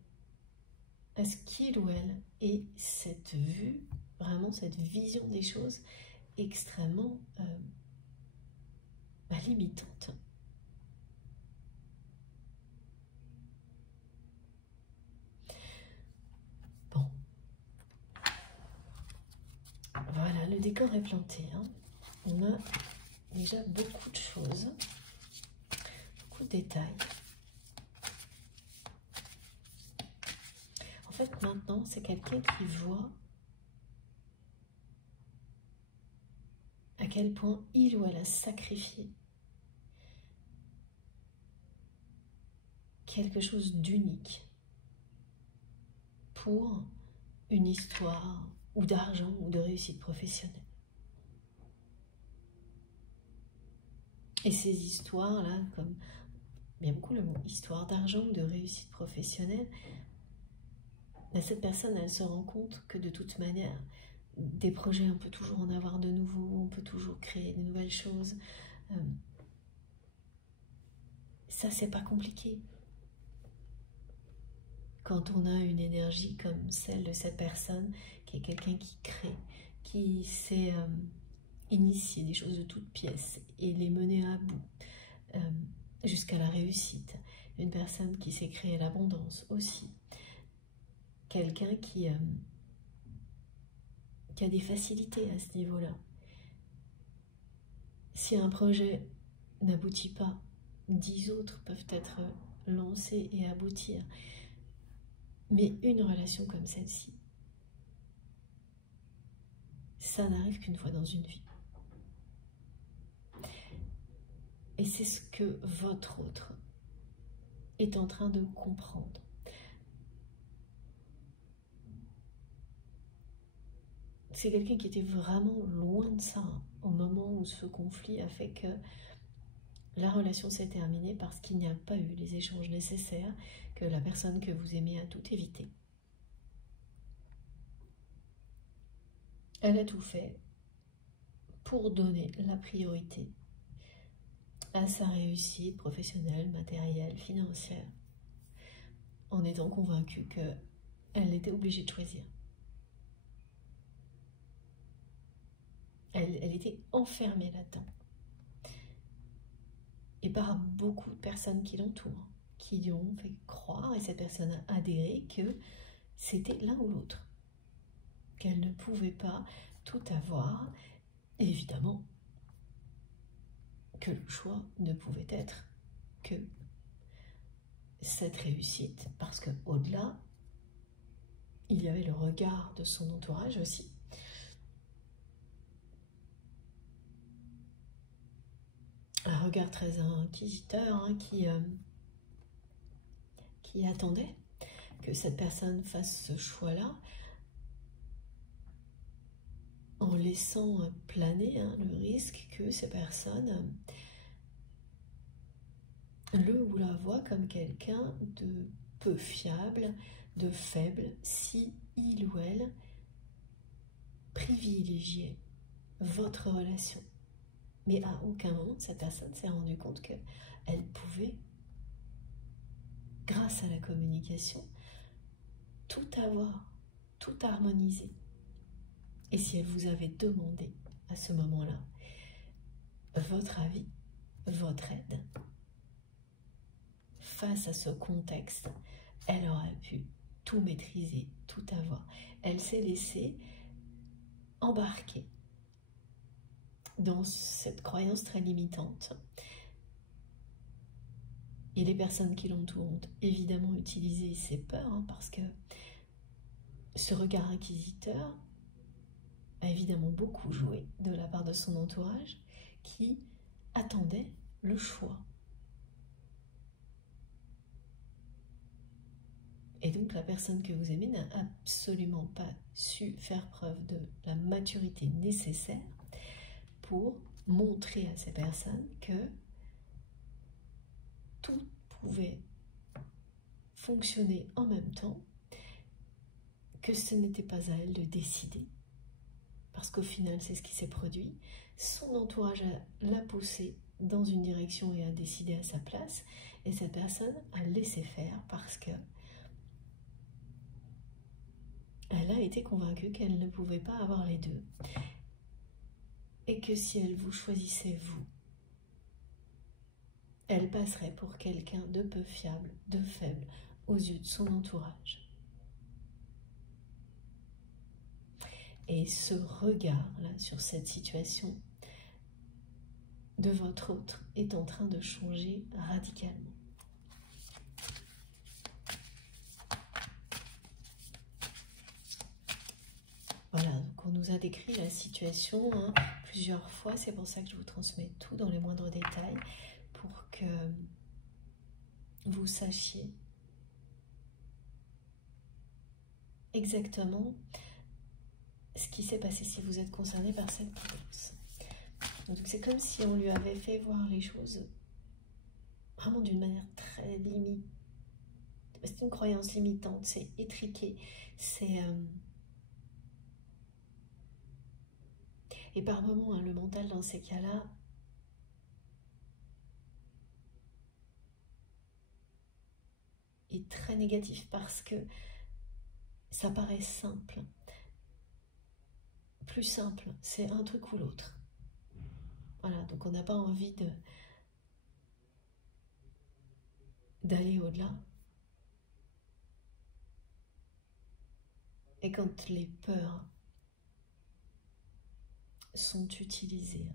à ce qu'il ou elle ait cette vue, vraiment cette vision des choses extrêmement limitante. Bon. Voilà, le décor est planté. Hein. On a déjà beaucoup de choses, beaucoup de détails. En fait, maintenant, c'est quelqu'un qui voit à quel point il ou elle a sacrifié quelque chose d'unique pour une histoire ou d'argent ou de réussite professionnelle. Et ces histoires-là, comme bien beaucoup le mot histoire d'argent ou de réussite professionnelle, cette personne, elle se rend compte que de toute manière, des projets, on peut toujours en avoir de nouveaux, on peut toujours créer de nouvelles choses. Ça, c'est pas compliqué. Quand on a une énergie comme celle de cette personne, qui est quelqu'un qui crée, qui sait initier des choses de toutes pièces et les mener à bout jusqu'à la réussite. Une personne qui sait créer l'abondance aussi. Quelqu'un qui a des facilités à ce niveau-là. Si un projet n'aboutit pas, 10 autres peuvent être lancés et aboutir. Mais une relation comme celle-ci, ça n'arrive qu'une fois dans une vie. Et c'est ce que votre autre est en train de comprendre. c'est quelqu'un qui était vraiment loin de ça au moment où ce conflit a fait que la relation s'est terminée parce qu'il n'y a pas eu les échanges nécessaires que la personne que vous aimez a tout évité. Elle a tout fait pour donner la priorité à sa réussite professionnelle, matérielle, financière, en étant convaincue qu'elle était obligée de choisir. Elle était enfermée là-dedans. Et par beaucoup de personnes qui l'entourent, qui lui ont fait croire, et cette personne a adhéré, que c'était l'un ou l'autre, qu'elle ne pouvait pas tout avoir, et évidemment que le choix ne pouvait être que cette réussite, parce qu'au-delà, il y avait le regard de son entourage aussi. Un regard très inquisiteur qui attendait que cette personne fasse ce choix-là, en laissant planer le risque que ces personnes le ou la voient comme quelqu'un de peu fiable, de faible, si il ou elle privilégiait votre relation. Mais à aucun moment, cette personne s'est rendue compte qu'elle pouvait, grâce à la communication, tout avoir, tout harmoniser. Et si elle vous avait demandé à ce moment-là votre avis, votre aide, face à ce contexte, elle aurait pu tout maîtriser, tout avoir. Elle s'est laissée embarquer dans cette croyance très limitante. Et les personnes qui l'entourent ont évidemment utilisé ses peurs, parce que ce regard inquisiteur a évidemment beaucoup joué de la part de son entourage qui attendait le choix. Et donc la personne que vous aimez n'a absolument pas su faire preuve de la maturité nécessaire pour montrer à ces personnes que tout pouvait fonctionner en même temps, que ce n'était pas à elle de décider. Parce qu'au final, c'est ce qui s'est produit. Son entourage l'a poussée dans une direction et a décidé à sa place. Et cette personne a laissé faire parce que elle a été convaincue qu'elle ne pouvait pas avoir les deux. Et que si elle vous choisissait vous, elle passerait pour quelqu'un de peu fiable, de faible, aux yeux de son entourage. Et ce regard-là sur cette situation de votre autre est en train de changer radicalement. Voilà, donc on nous a décrit la situation plusieurs fois, c'est pour ça que je vous transmets tout dans les moindres détails, pour que vous sachiez exactement ce qui s'est passé si vous êtes concerné par cette croyance. Donc c'est comme si on lui avait fait voir les choses vraiment d'une manière très limite. C'est une croyance limitante, c'est étriqué, c'est... Et par moments, le mental dans ces cas-là est très négatif parce que ça paraît simple. Plus simple, c'est un truc ou l'autre. Voilà, donc on n'a pas envie d'aller au-delà. Et quand les peurs sont utilisées,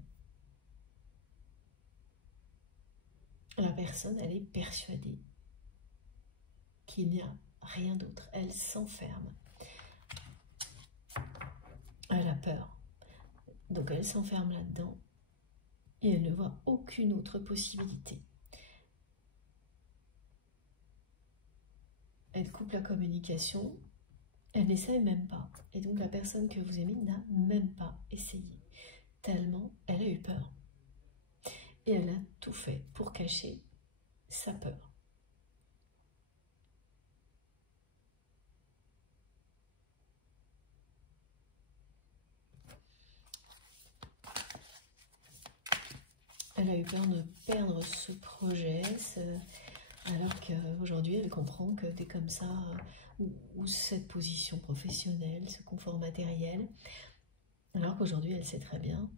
la personne, elle est persuadée qu'il n'y a rien d'autre. Elle s'enferme. Elle a peur. Donc elle s'enferme là-dedans et elle ne voit aucune autre possibilité. Elle coupe la communication Elle n'essaye même pas. Et donc la personne que vous aimez n'a même pas essayé. Tellement elle a eu peur. Et elle a tout fait pour cacher sa peur. Elle a eu peur de perdre ce projet, alors qu'aujourd'hui elle comprend que t'es comme ça, ou cette position professionnelle, ce confort matériel, alors qu'aujourd'hui elle sait très bien,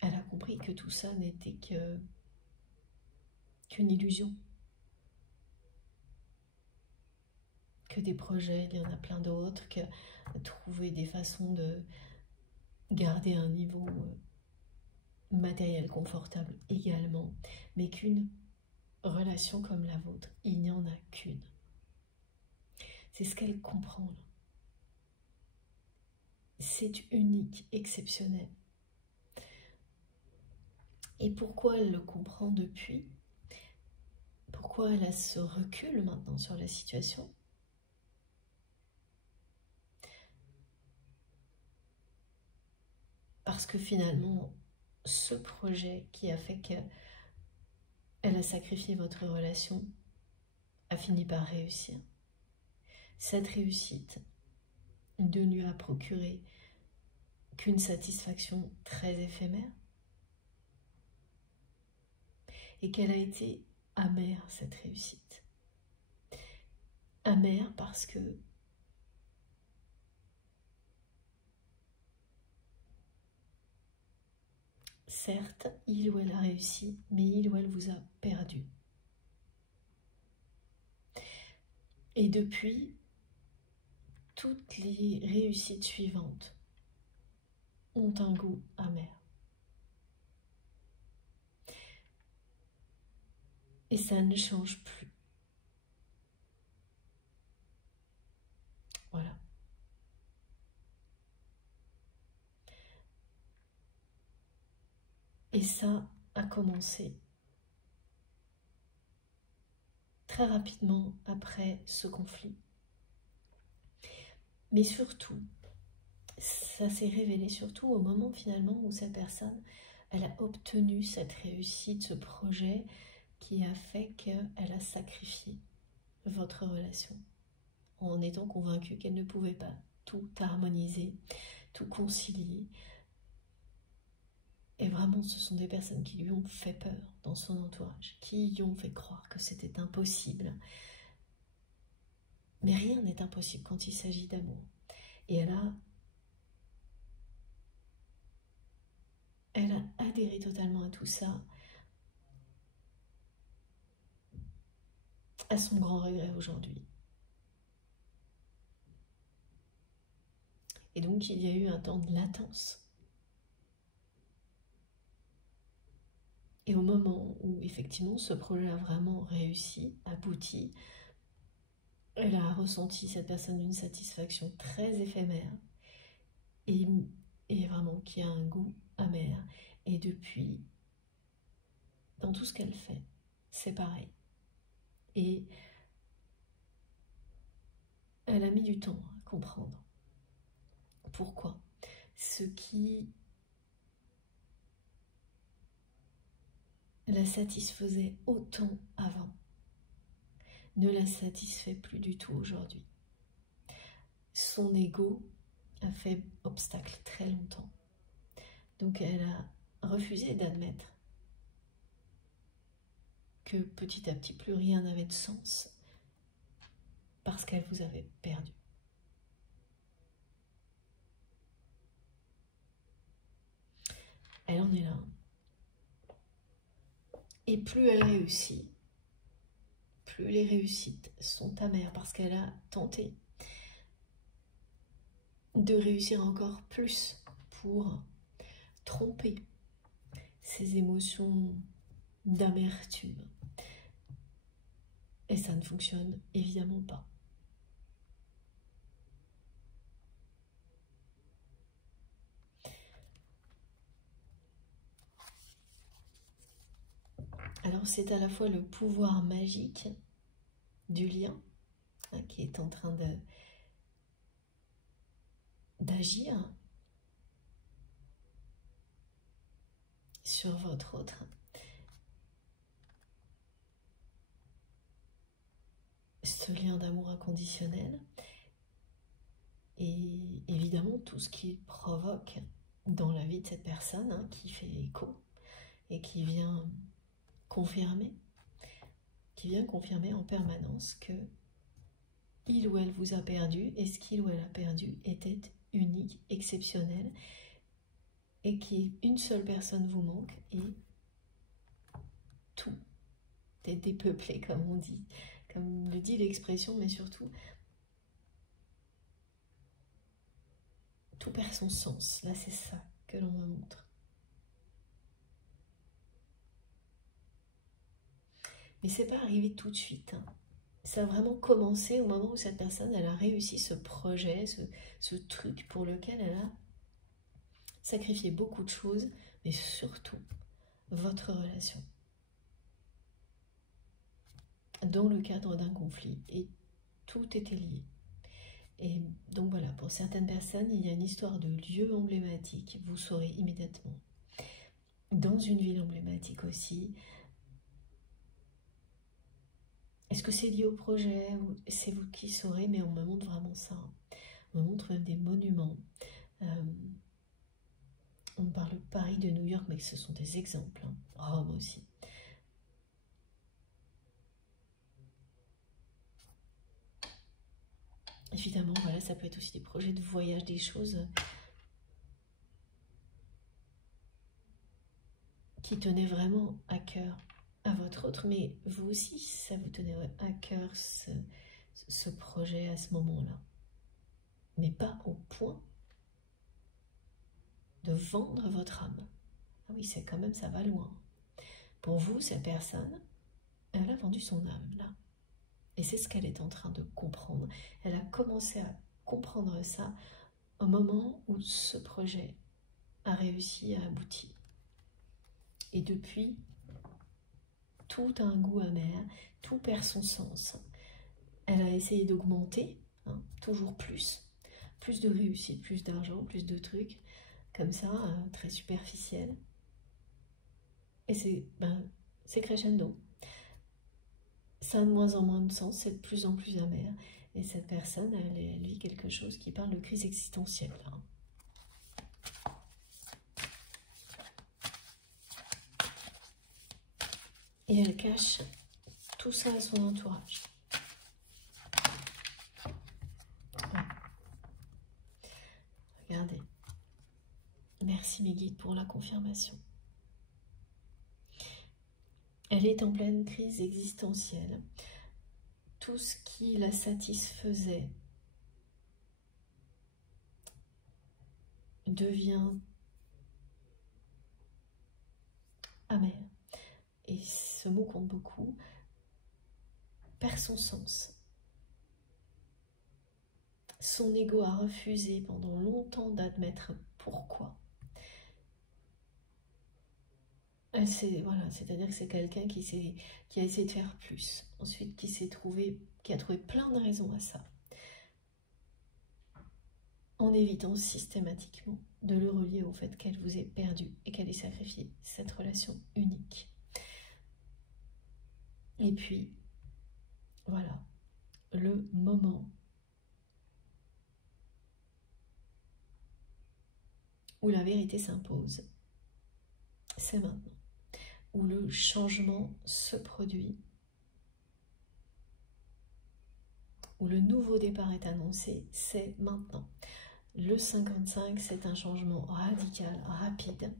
elle a compris que tout ça n'était qu'une illusion, que des projets, il y en a plein d'autres, que trouver des façons de garder un niveau matériel confortable également, mais qu'une relation comme la vôtre, il n'y en a qu'une. C'est ce qu'elle comprend là. C'est unique, exceptionnel. Et pourquoi elle le comprend depuis? Pourquoi elle a ce recul maintenant sur la situation? Parce que finalement, ce projet qui a fait qu'elle a sacrifié votre relation a fini par réussir. Cette réussite ne lui a procuré qu'une satisfaction très éphémère et qu'elle a été amère, cette réussite. Amère parce que certes, il ou elle a réussi, mais il ou elle vous a perdu. Et depuis, toutes les réussites suivantes ont un goût amer. Et ça ne change plus. Voilà. Et ça a commencé très rapidement après ce conflit. Mais surtout, ça s'est révélé surtout au moment finalement où cette personne, elle a obtenu cette réussite, ce projet qui a fait qu'elle a sacrifié votre relation en étant convaincue qu'elle ne pouvait pas tout harmoniser, tout concilier. Et vraiment, ce sont des personnes qui lui ont fait peur dans son entourage, qui lui ont fait croire que c'était impossible. Mais rien n'est impossible quand il s'agit d'amour. Et elle a adhéré totalement à tout ça, à son grand regret aujourd'hui. Et donc, il y a eu un temps de latence. Et au moment où, effectivement, ce projet a vraiment réussi, abouti, elle a ressenti, cette personne, une satisfaction très éphémère et vraiment qui a un goût amer. Et depuis, dans tout ce qu'elle fait, c'est pareil. Et elle a mis du temps à comprendre. Pourquoi? Ce qui la satisfaisait autant avant ne la satisfait plus du tout aujourd'hui. Son ego a fait obstacle très longtemps. Donc elle a refusé d'admettre que petit à petit plus rien n'avait de sens parce qu'elle vous avait perdu. Elle en est là. Et plus elle réussit, plus les réussites sont amères parce qu'elle a tenté de réussir encore plus pour tromper ses émotions d'amertume. Et ça ne fonctionne évidemment pas. Alors c'est à la fois le pouvoir magique du lien hein, qui est en train d'agir sur votre autre. Ce lien d'amour inconditionnel et évidemment tout ce qu'il provoque dans la vie de cette personne, hein, qui fait écho et qui vient confirmer en permanence que il ou elle vous a perdu et ce qu'il ou elle a perdu était unique, exceptionnel et qu'une seule personne vous manque et tout est dépeuplé comme on dit, comme le dit l'expression, mais surtout tout perd son sens. Là c'est ça que l'on me montre. Mais c'est pas arrivé tout de suite, hein. Ça a vraiment commencé au moment où cette personne, elle a réussi ce projet, ce truc pour lequel elle a sacrifié beaucoup de choses, mais surtout votre relation. Dans le cadre d'un conflit, et tout était lié. Et donc voilà, pour certaines personnes, il y a une histoire de lieu emblématique, vous saurez immédiatement. Dans une ville emblématique aussi. Est-ce que c'est lié au projet ou c'est vous qui saurez, mais on me montre vraiment ça. On me montre même des monuments. On parle de Paris, de New York, mais ce sont des exemples. Hein. Rome aussi. Évidemment, voilà, ça peut être aussi des projets de voyage, des choses qui tenaient vraiment à cœur à votre autre, mais vous aussi, ça vous tenait à cœur ce projet à ce moment-là. Mais pas au point de vendre votre âme. Ah oui, c'est quand même, ça va loin. Pour vous, cette personne, elle a vendu son âme, là. Et c'est ce qu'elle est en train de comprendre. Elle a commencé à comprendre ça au moment où ce projet a réussi à aboutir. Et depuis, tout a un goût amer, tout perd son sens. Elle a essayé d'augmenter, hein, toujours plus de réussite, plus d'argent, plus de trucs, comme ça, très superficiel. Et c'est crescendo. Ça a de moins en moins de sens, c'est de plus en plus amer. Et cette personne, elle vit quelque chose qui parle de crise existentielle. Hein. Et elle cache tout ça à son entourage. Ouais. Regardez. Merci mes guides pour la confirmation. Elle est en pleine crise existentielle. Tout ce qui la satisfaisait devient amer. Et ce mot compte beaucoup, perd son sens. Son ego a refusé pendant longtemps d'admettre pourquoi. Voilà, c'est-à-dire que c'est quelqu'un qui a essayé de faire plus, ensuite qui a trouvé plein de raisons à ça, en évitant systématiquement de le relier au fait qu'elle vous ait perdu et qu'elle ait sacrifié cette relation unique. Et puis, voilà, le moment où la vérité s'impose, c'est maintenant. Où le changement se produit, où le nouveau départ est annoncé, c'est maintenant. Le 55, c'est un changement radical, rapide.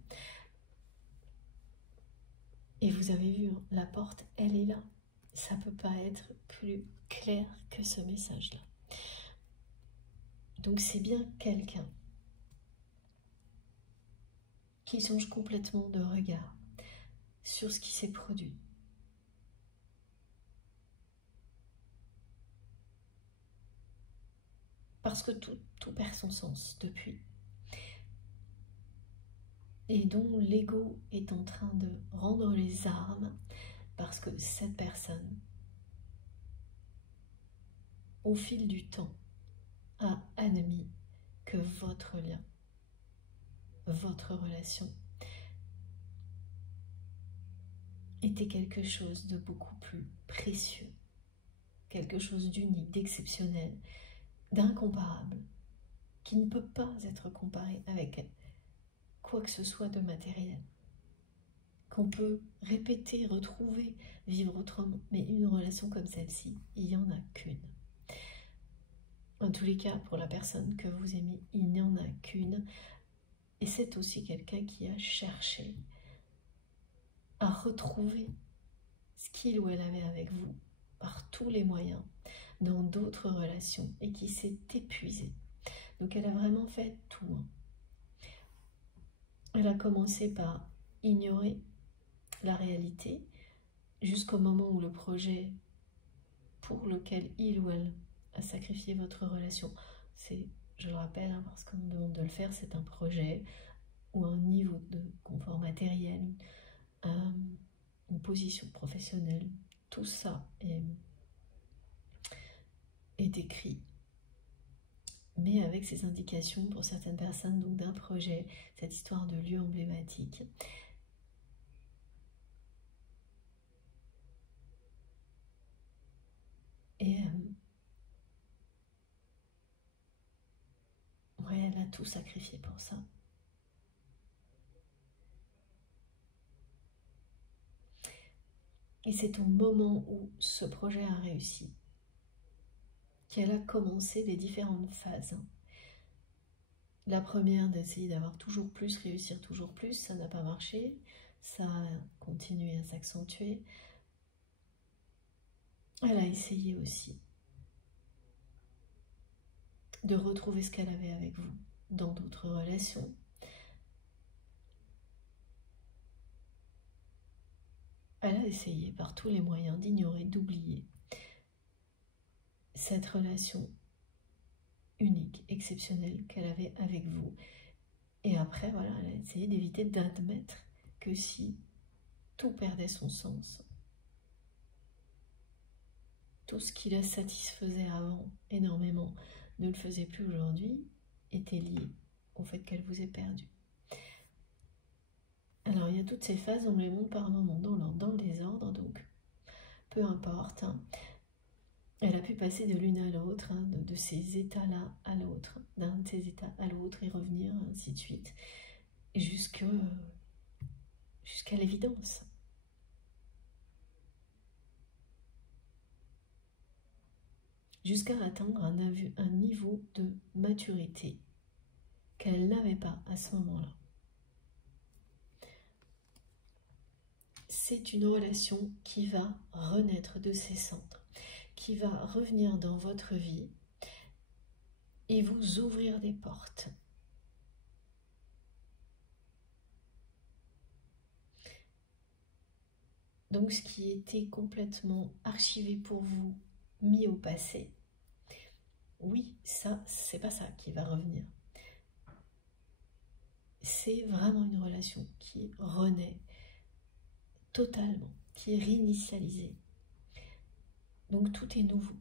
Et vous avez vu, hein, la porte, elle est là. Ça ne peut pas être plus clair que ce message-là. Donc c'est bien quelqu'un qui change complètement de regard sur ce qui s'est produit. Parce que tout perd son sens depuis. Et dont l'ego est en train de rendre les armes parce que cette personne au fil du temps, a admis que votre lien, votre relation était quelque chose de beaucoup plus précieux, quelque chose d'unique, d'exceptionnel, d'incomparable, qui ne peut pas être comparé avec quoi que ce soit de matériel, qu'on peut répéter, retrouver, vivre autrement. Mais une relation comme celle-ci, il n'y en a qu'une. En tous les cas, pour la personne que vous aimez, il n'y en a qu'une. Et c'est aussi quelqu'un qui a cherché à retrouver ce qu'il ou elle avait avec vous par tous les moyens dans d'autres relations et qui s'est épuisée. Donc elle a vraiment fait tout. Elle a commencé par ignorer la réalité jusqu'au moment où le projet pour lequel il ou elle a sacrifié votre relation, c'est, je le rappelle, hein, parce qu'on me demande de le faire, c'est un projet ou un niveau de confort matériel, une position professionnelle, tout ça est décrit, mais avec ces indications pour certaines personnes, donc d'un projet, cette histoire de lieu emblématique. Et ouais, elle a tout sacrifié pour ça. Et c'est au moment où ce projet a réussi qu'elle a commencé les différentes phases. La première, d'essayer d'avoir toujours plus, réussir toujours plus, ça n'a pas marché, ça a continué à s'accentuer. Elle a essayé aussi de retrouver ce qu'elle avait avec vous dans d'autres relations. Elle a essayé par tous les moyens d'ignorer, d'oublier cette relation unique, exceptionnelle qu'elle avait avec vous. Et après, voilà, elle a essayé d'éviter d'admettre que si tout perdait son sens, tout ce qui la satisfaisait avant énormément ne le faisait plus aujourd'hui, était lié au fait qu'elle vous ait perdu. Alors il y a toutes ces phases, on les montre par moments dans le désordre, donc peu importe. Hein. Elle a pu passer de l'une à l'autre, hein, de ces états-là à l'autre, d'un de ces états à l'autre et revenir, ainsi de suite, jusqu'à l'évidence. Jusqu'à atteindre un niveau de maturité qu'elle n'avait pas à ce moment-là. C'est une relation qui va renaître de ses cendres, qui va revenir dans votre vie et vous ouvrir des portes. Donc ce qui était complètement archivé pour vous, mis au passé, oui, ça, c'est pas ça qui va revenir. C'est vraiment une relation qui renaît totalement, qui est réinitialisée. Donc tout est nouveau.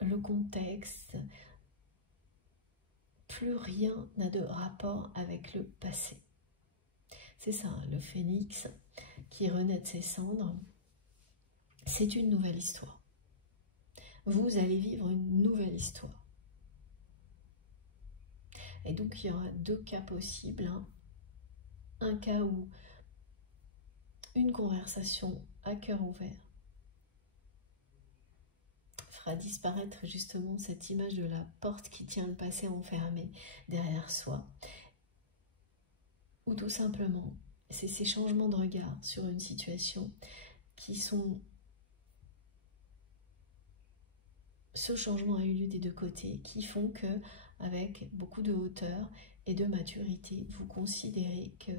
Le contexte, plus rien n'a de rapport avec le passé. C'est ça, le phénix qui renaît de ses cendres, c'est une nouvelle histoire. Vous allez vivre une nouvelle histoire. Et donc il y aura deux cas possibles. Hein. Un cas où une conversation à cœur ouvert fera disparaître justement cette image de la porte qui tient le passé enfermé derrière soi. Ou tout simplement, c'est ces changements de regard sur une situation qui sont... Ce changement a eu lieu des deux côtés, qui font que, avec beaucoup de hauteur et de maturité, vous considérez que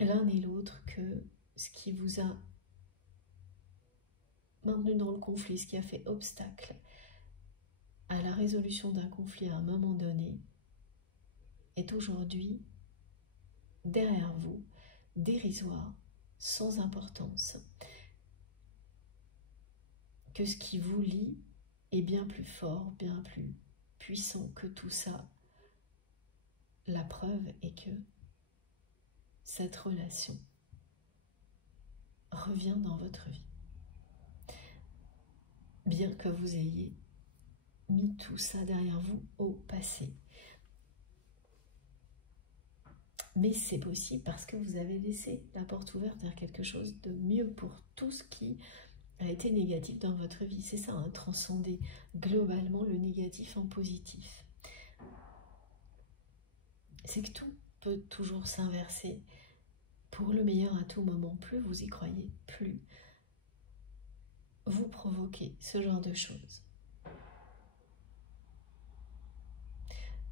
l'un et l'autre, que ce qui vous a maintenu dans le conflit, ce qui a fait obstacle à la résolution d'un conflit à un moment donné, est aujourd'hui derrière vous, dérisoire, sans importance, que ce qui vous lie est bien plus fort, bien plus puissant que tout ça. La preuve est que cette relation revient dans votre vie. Bien que vous ayez mis tout ça derrière vous au passé. Mais c'est possible parce que vous avez laissé la porte ouverte vers quelque chose de mieux pour tout ce qui a été négatif dans votre vie. C'est ça, hein, transcender globalement le négatif en positif. C'est que tout peut toujours s'inverser pour le meilleur à tout moment. Plus vous y croyez, plus vous provoquez ce genre de choses.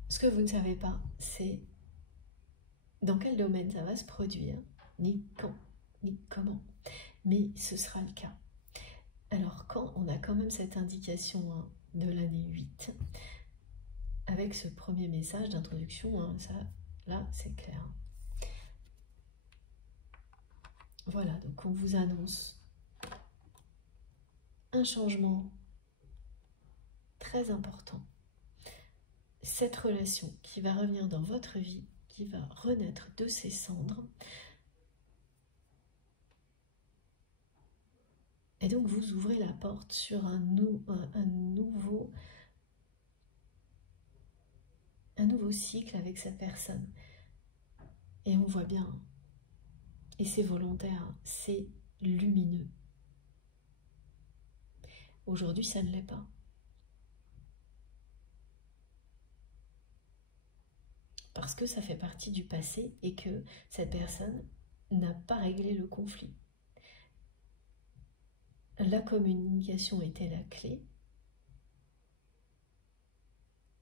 Ce que vous ne savez pas, c'est dans quel domaine ça va se produire, ni quand, ni comment. Mais ce sera le cas. Alors quand on a quand même cette indication, hein, de l'année 8, avec ce premier message d'introduction, hein, ça, là c'est clair. Voilà, donc on vous annonce un changement très important. Cette relation qui va revenir dans votre vie, qui va renaître de ses cendres. Et donc vous ouvrez la porte sur un nouveau cycle avec cette personne. Et on voit bien, et c'est volontaire, c'est lumineux. Aujourd'hui, ça ne l'est pas. Parce que ça fait partie du passé et que cette personne n'a pas réglé le conflit. La communication était la clé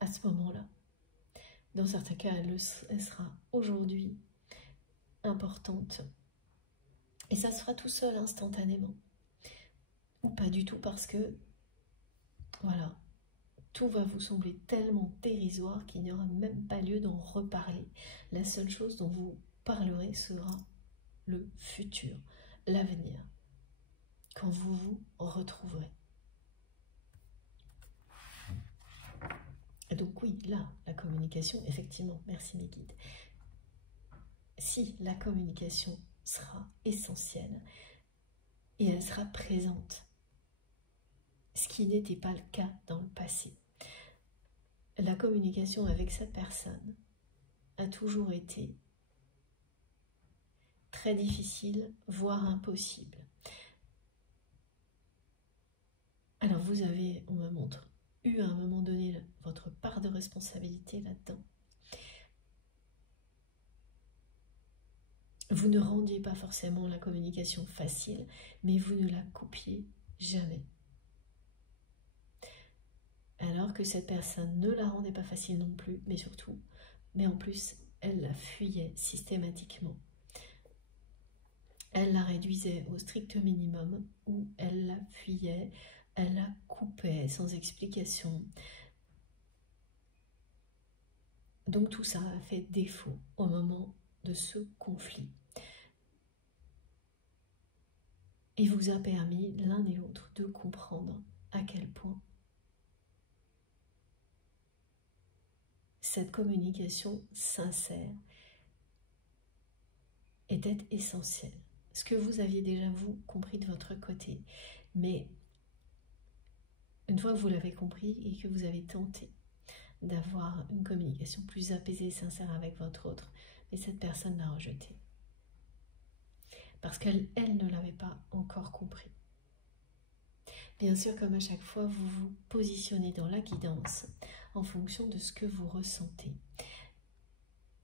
à ce moment-là. Dans certains cas, elle sera aujourd'hui importante. Et ça se fera tout seul, instantanément. Ou pas du tout, parce que, voilà, tout va vous sembler tellement dérisoire qu'il n'y aura même pas lieu d'en reparler. La seule chose dont vous parlerez sera le futur, l'avenir, quand vous vous retrouverez. Et donc oui, là, la communication, effectivement, merci mes guides. Si la communication sera essentielle et elle sera présente, ce qui n'était pas le cas dans le passé. La communication avec cette personne a toujours été très difficile, voire impossible. Alors vous avez, on me montre, eu à un moment donné votre part de responsabilité là-dedans. Vous ne rendiez pas forcément la communication facile, mais vous ne la coupiez jamais. Alors que cette personne ne la rendait pas facile non plus, mais en plus, elle la fuyait systématiquement. Elle la réduisait au strict minimum, ou elle la fuyait, elle la coupait sans explication. Donc tout ça a fait défaut au moment de ce conflit. Et vous a permis l'un et l'autre de comprendre à quel point cette communication sincère était essentielle. Ce que vous aviez déjà, vous, compris de votre côté. Mais une fois que vous l'avez compris et que vous avez tenté d'avoir une communication plus apaisée et sincère avec votre autre, mais cette personne l'a rejeté. Parce qu'elle ne l'avait pas encore compris. Bien sûr, comme à chaque fois, vous vous positionnez dans la guidance en fonction de ce que vous ressentez.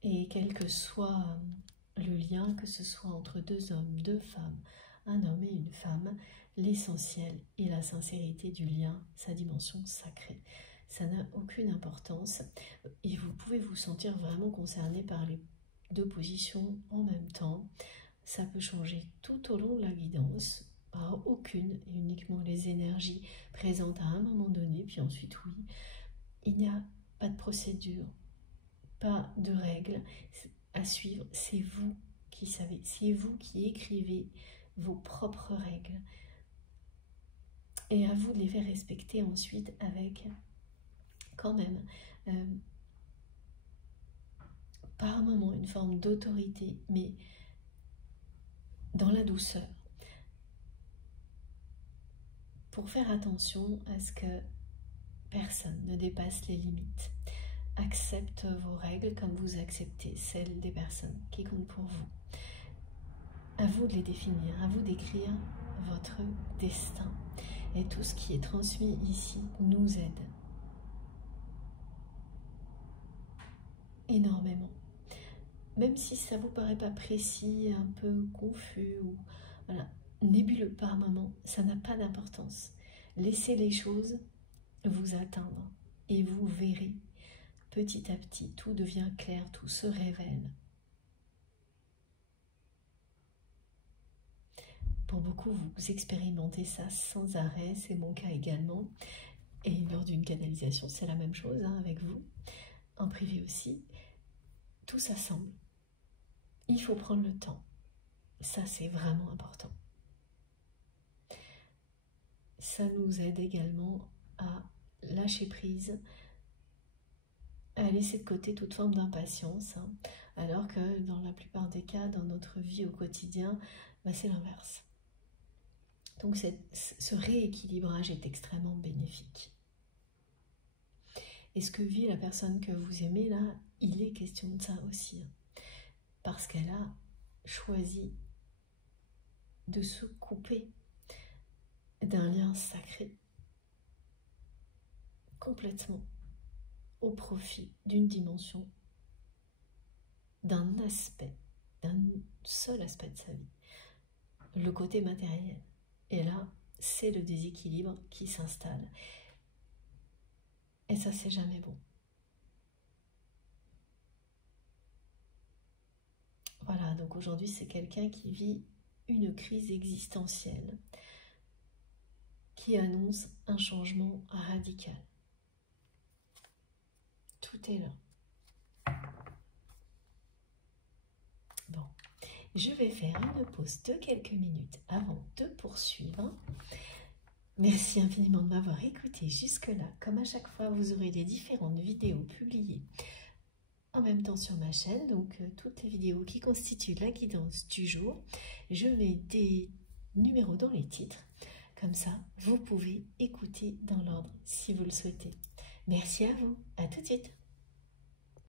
Et quel que soit le lien, que ce soit entre deux hommes, deux femmes, un homme et une femme, l'essentiel est la sincérité du lien, sa dimension sacrée. Ça n'a aucune importance et vous pouvez vous sentir vraiment concerné par les deux positions en même temps. Ça peut changer tout au long de la guidance, par aucune et uniquement les énergies présentes à un moment donné, puis ensuite oui, il n'y a pas de procédure, pas de règles à suivre, c'est vous qui savez, c'est vous qui écrivez vos propres règles. Et à vous de les faire respecter ensuite avec quand même par moment une forme d'autorité, mais dans la douceur, pour faire attention à ce que personne ne dépasse les limites. Accepte vos règles comme vous acceptez celles des personnes qui comptent pour vous. À vous de les définir, à vous d'écrire votre destin. Et tout ce qui est transmis ici nous aide énormément. Même si ça ne vous paraît pas précis, un peu confus, ou voilà, nébuleux par moment, ça n'a pas d'importance. Laissez les choses vous atteindre et vous verrez, petit à petit, tout devient clair, tout se révèle. Pour beaucoup, vous expérimentez ça sans arrêt, c'est mon cas également. Et lors d'une canalisation, c'est la même chose hein, avec vous, en privé aussi. Tout s'assemble. Il faut prendre le temps. Ça, c'est vraiment important. Ça nous aide également à lâcher prise, à laisser de côté toute forme d'impatience, hein, alors que dans la plupart des cas, dans notre vie au quotidien, bah, c'est l'inverse. Donc ce rééquilibrage est extrêmement bénéfique. Et ce que vit la personne que vous aimez là, il est question de ça aussi. Hein, parce qu'elle a choisi de se couper d'un lien sacré complètement au profit d'une dimension, d'un seul aspect de sa vie, le côté matériel. Et là, c'est le déséquilibre qui s'installe. Et ça, c'est jamais bon. Voilà, donc aujourd'hui, c'est quelqu'un qui vit une crise existentielle qui annonce un changement radical. Tout est là. Bon, je vais faire une pause de quelques minutes avant de poursuivre. Merci infiniment de m'avoir écouté jusque-là. Comme à chaque fois, vous aurez les différentes vidéos publiées en même temps sur ma chaîne, donc toutes les vidéos qui constituent la guidance du jour. Je mets des numéros dans les titres, comme ça vous pouvez écouter dans l'ordre si vous le souhaitez. Merci à vous, à tout de suite.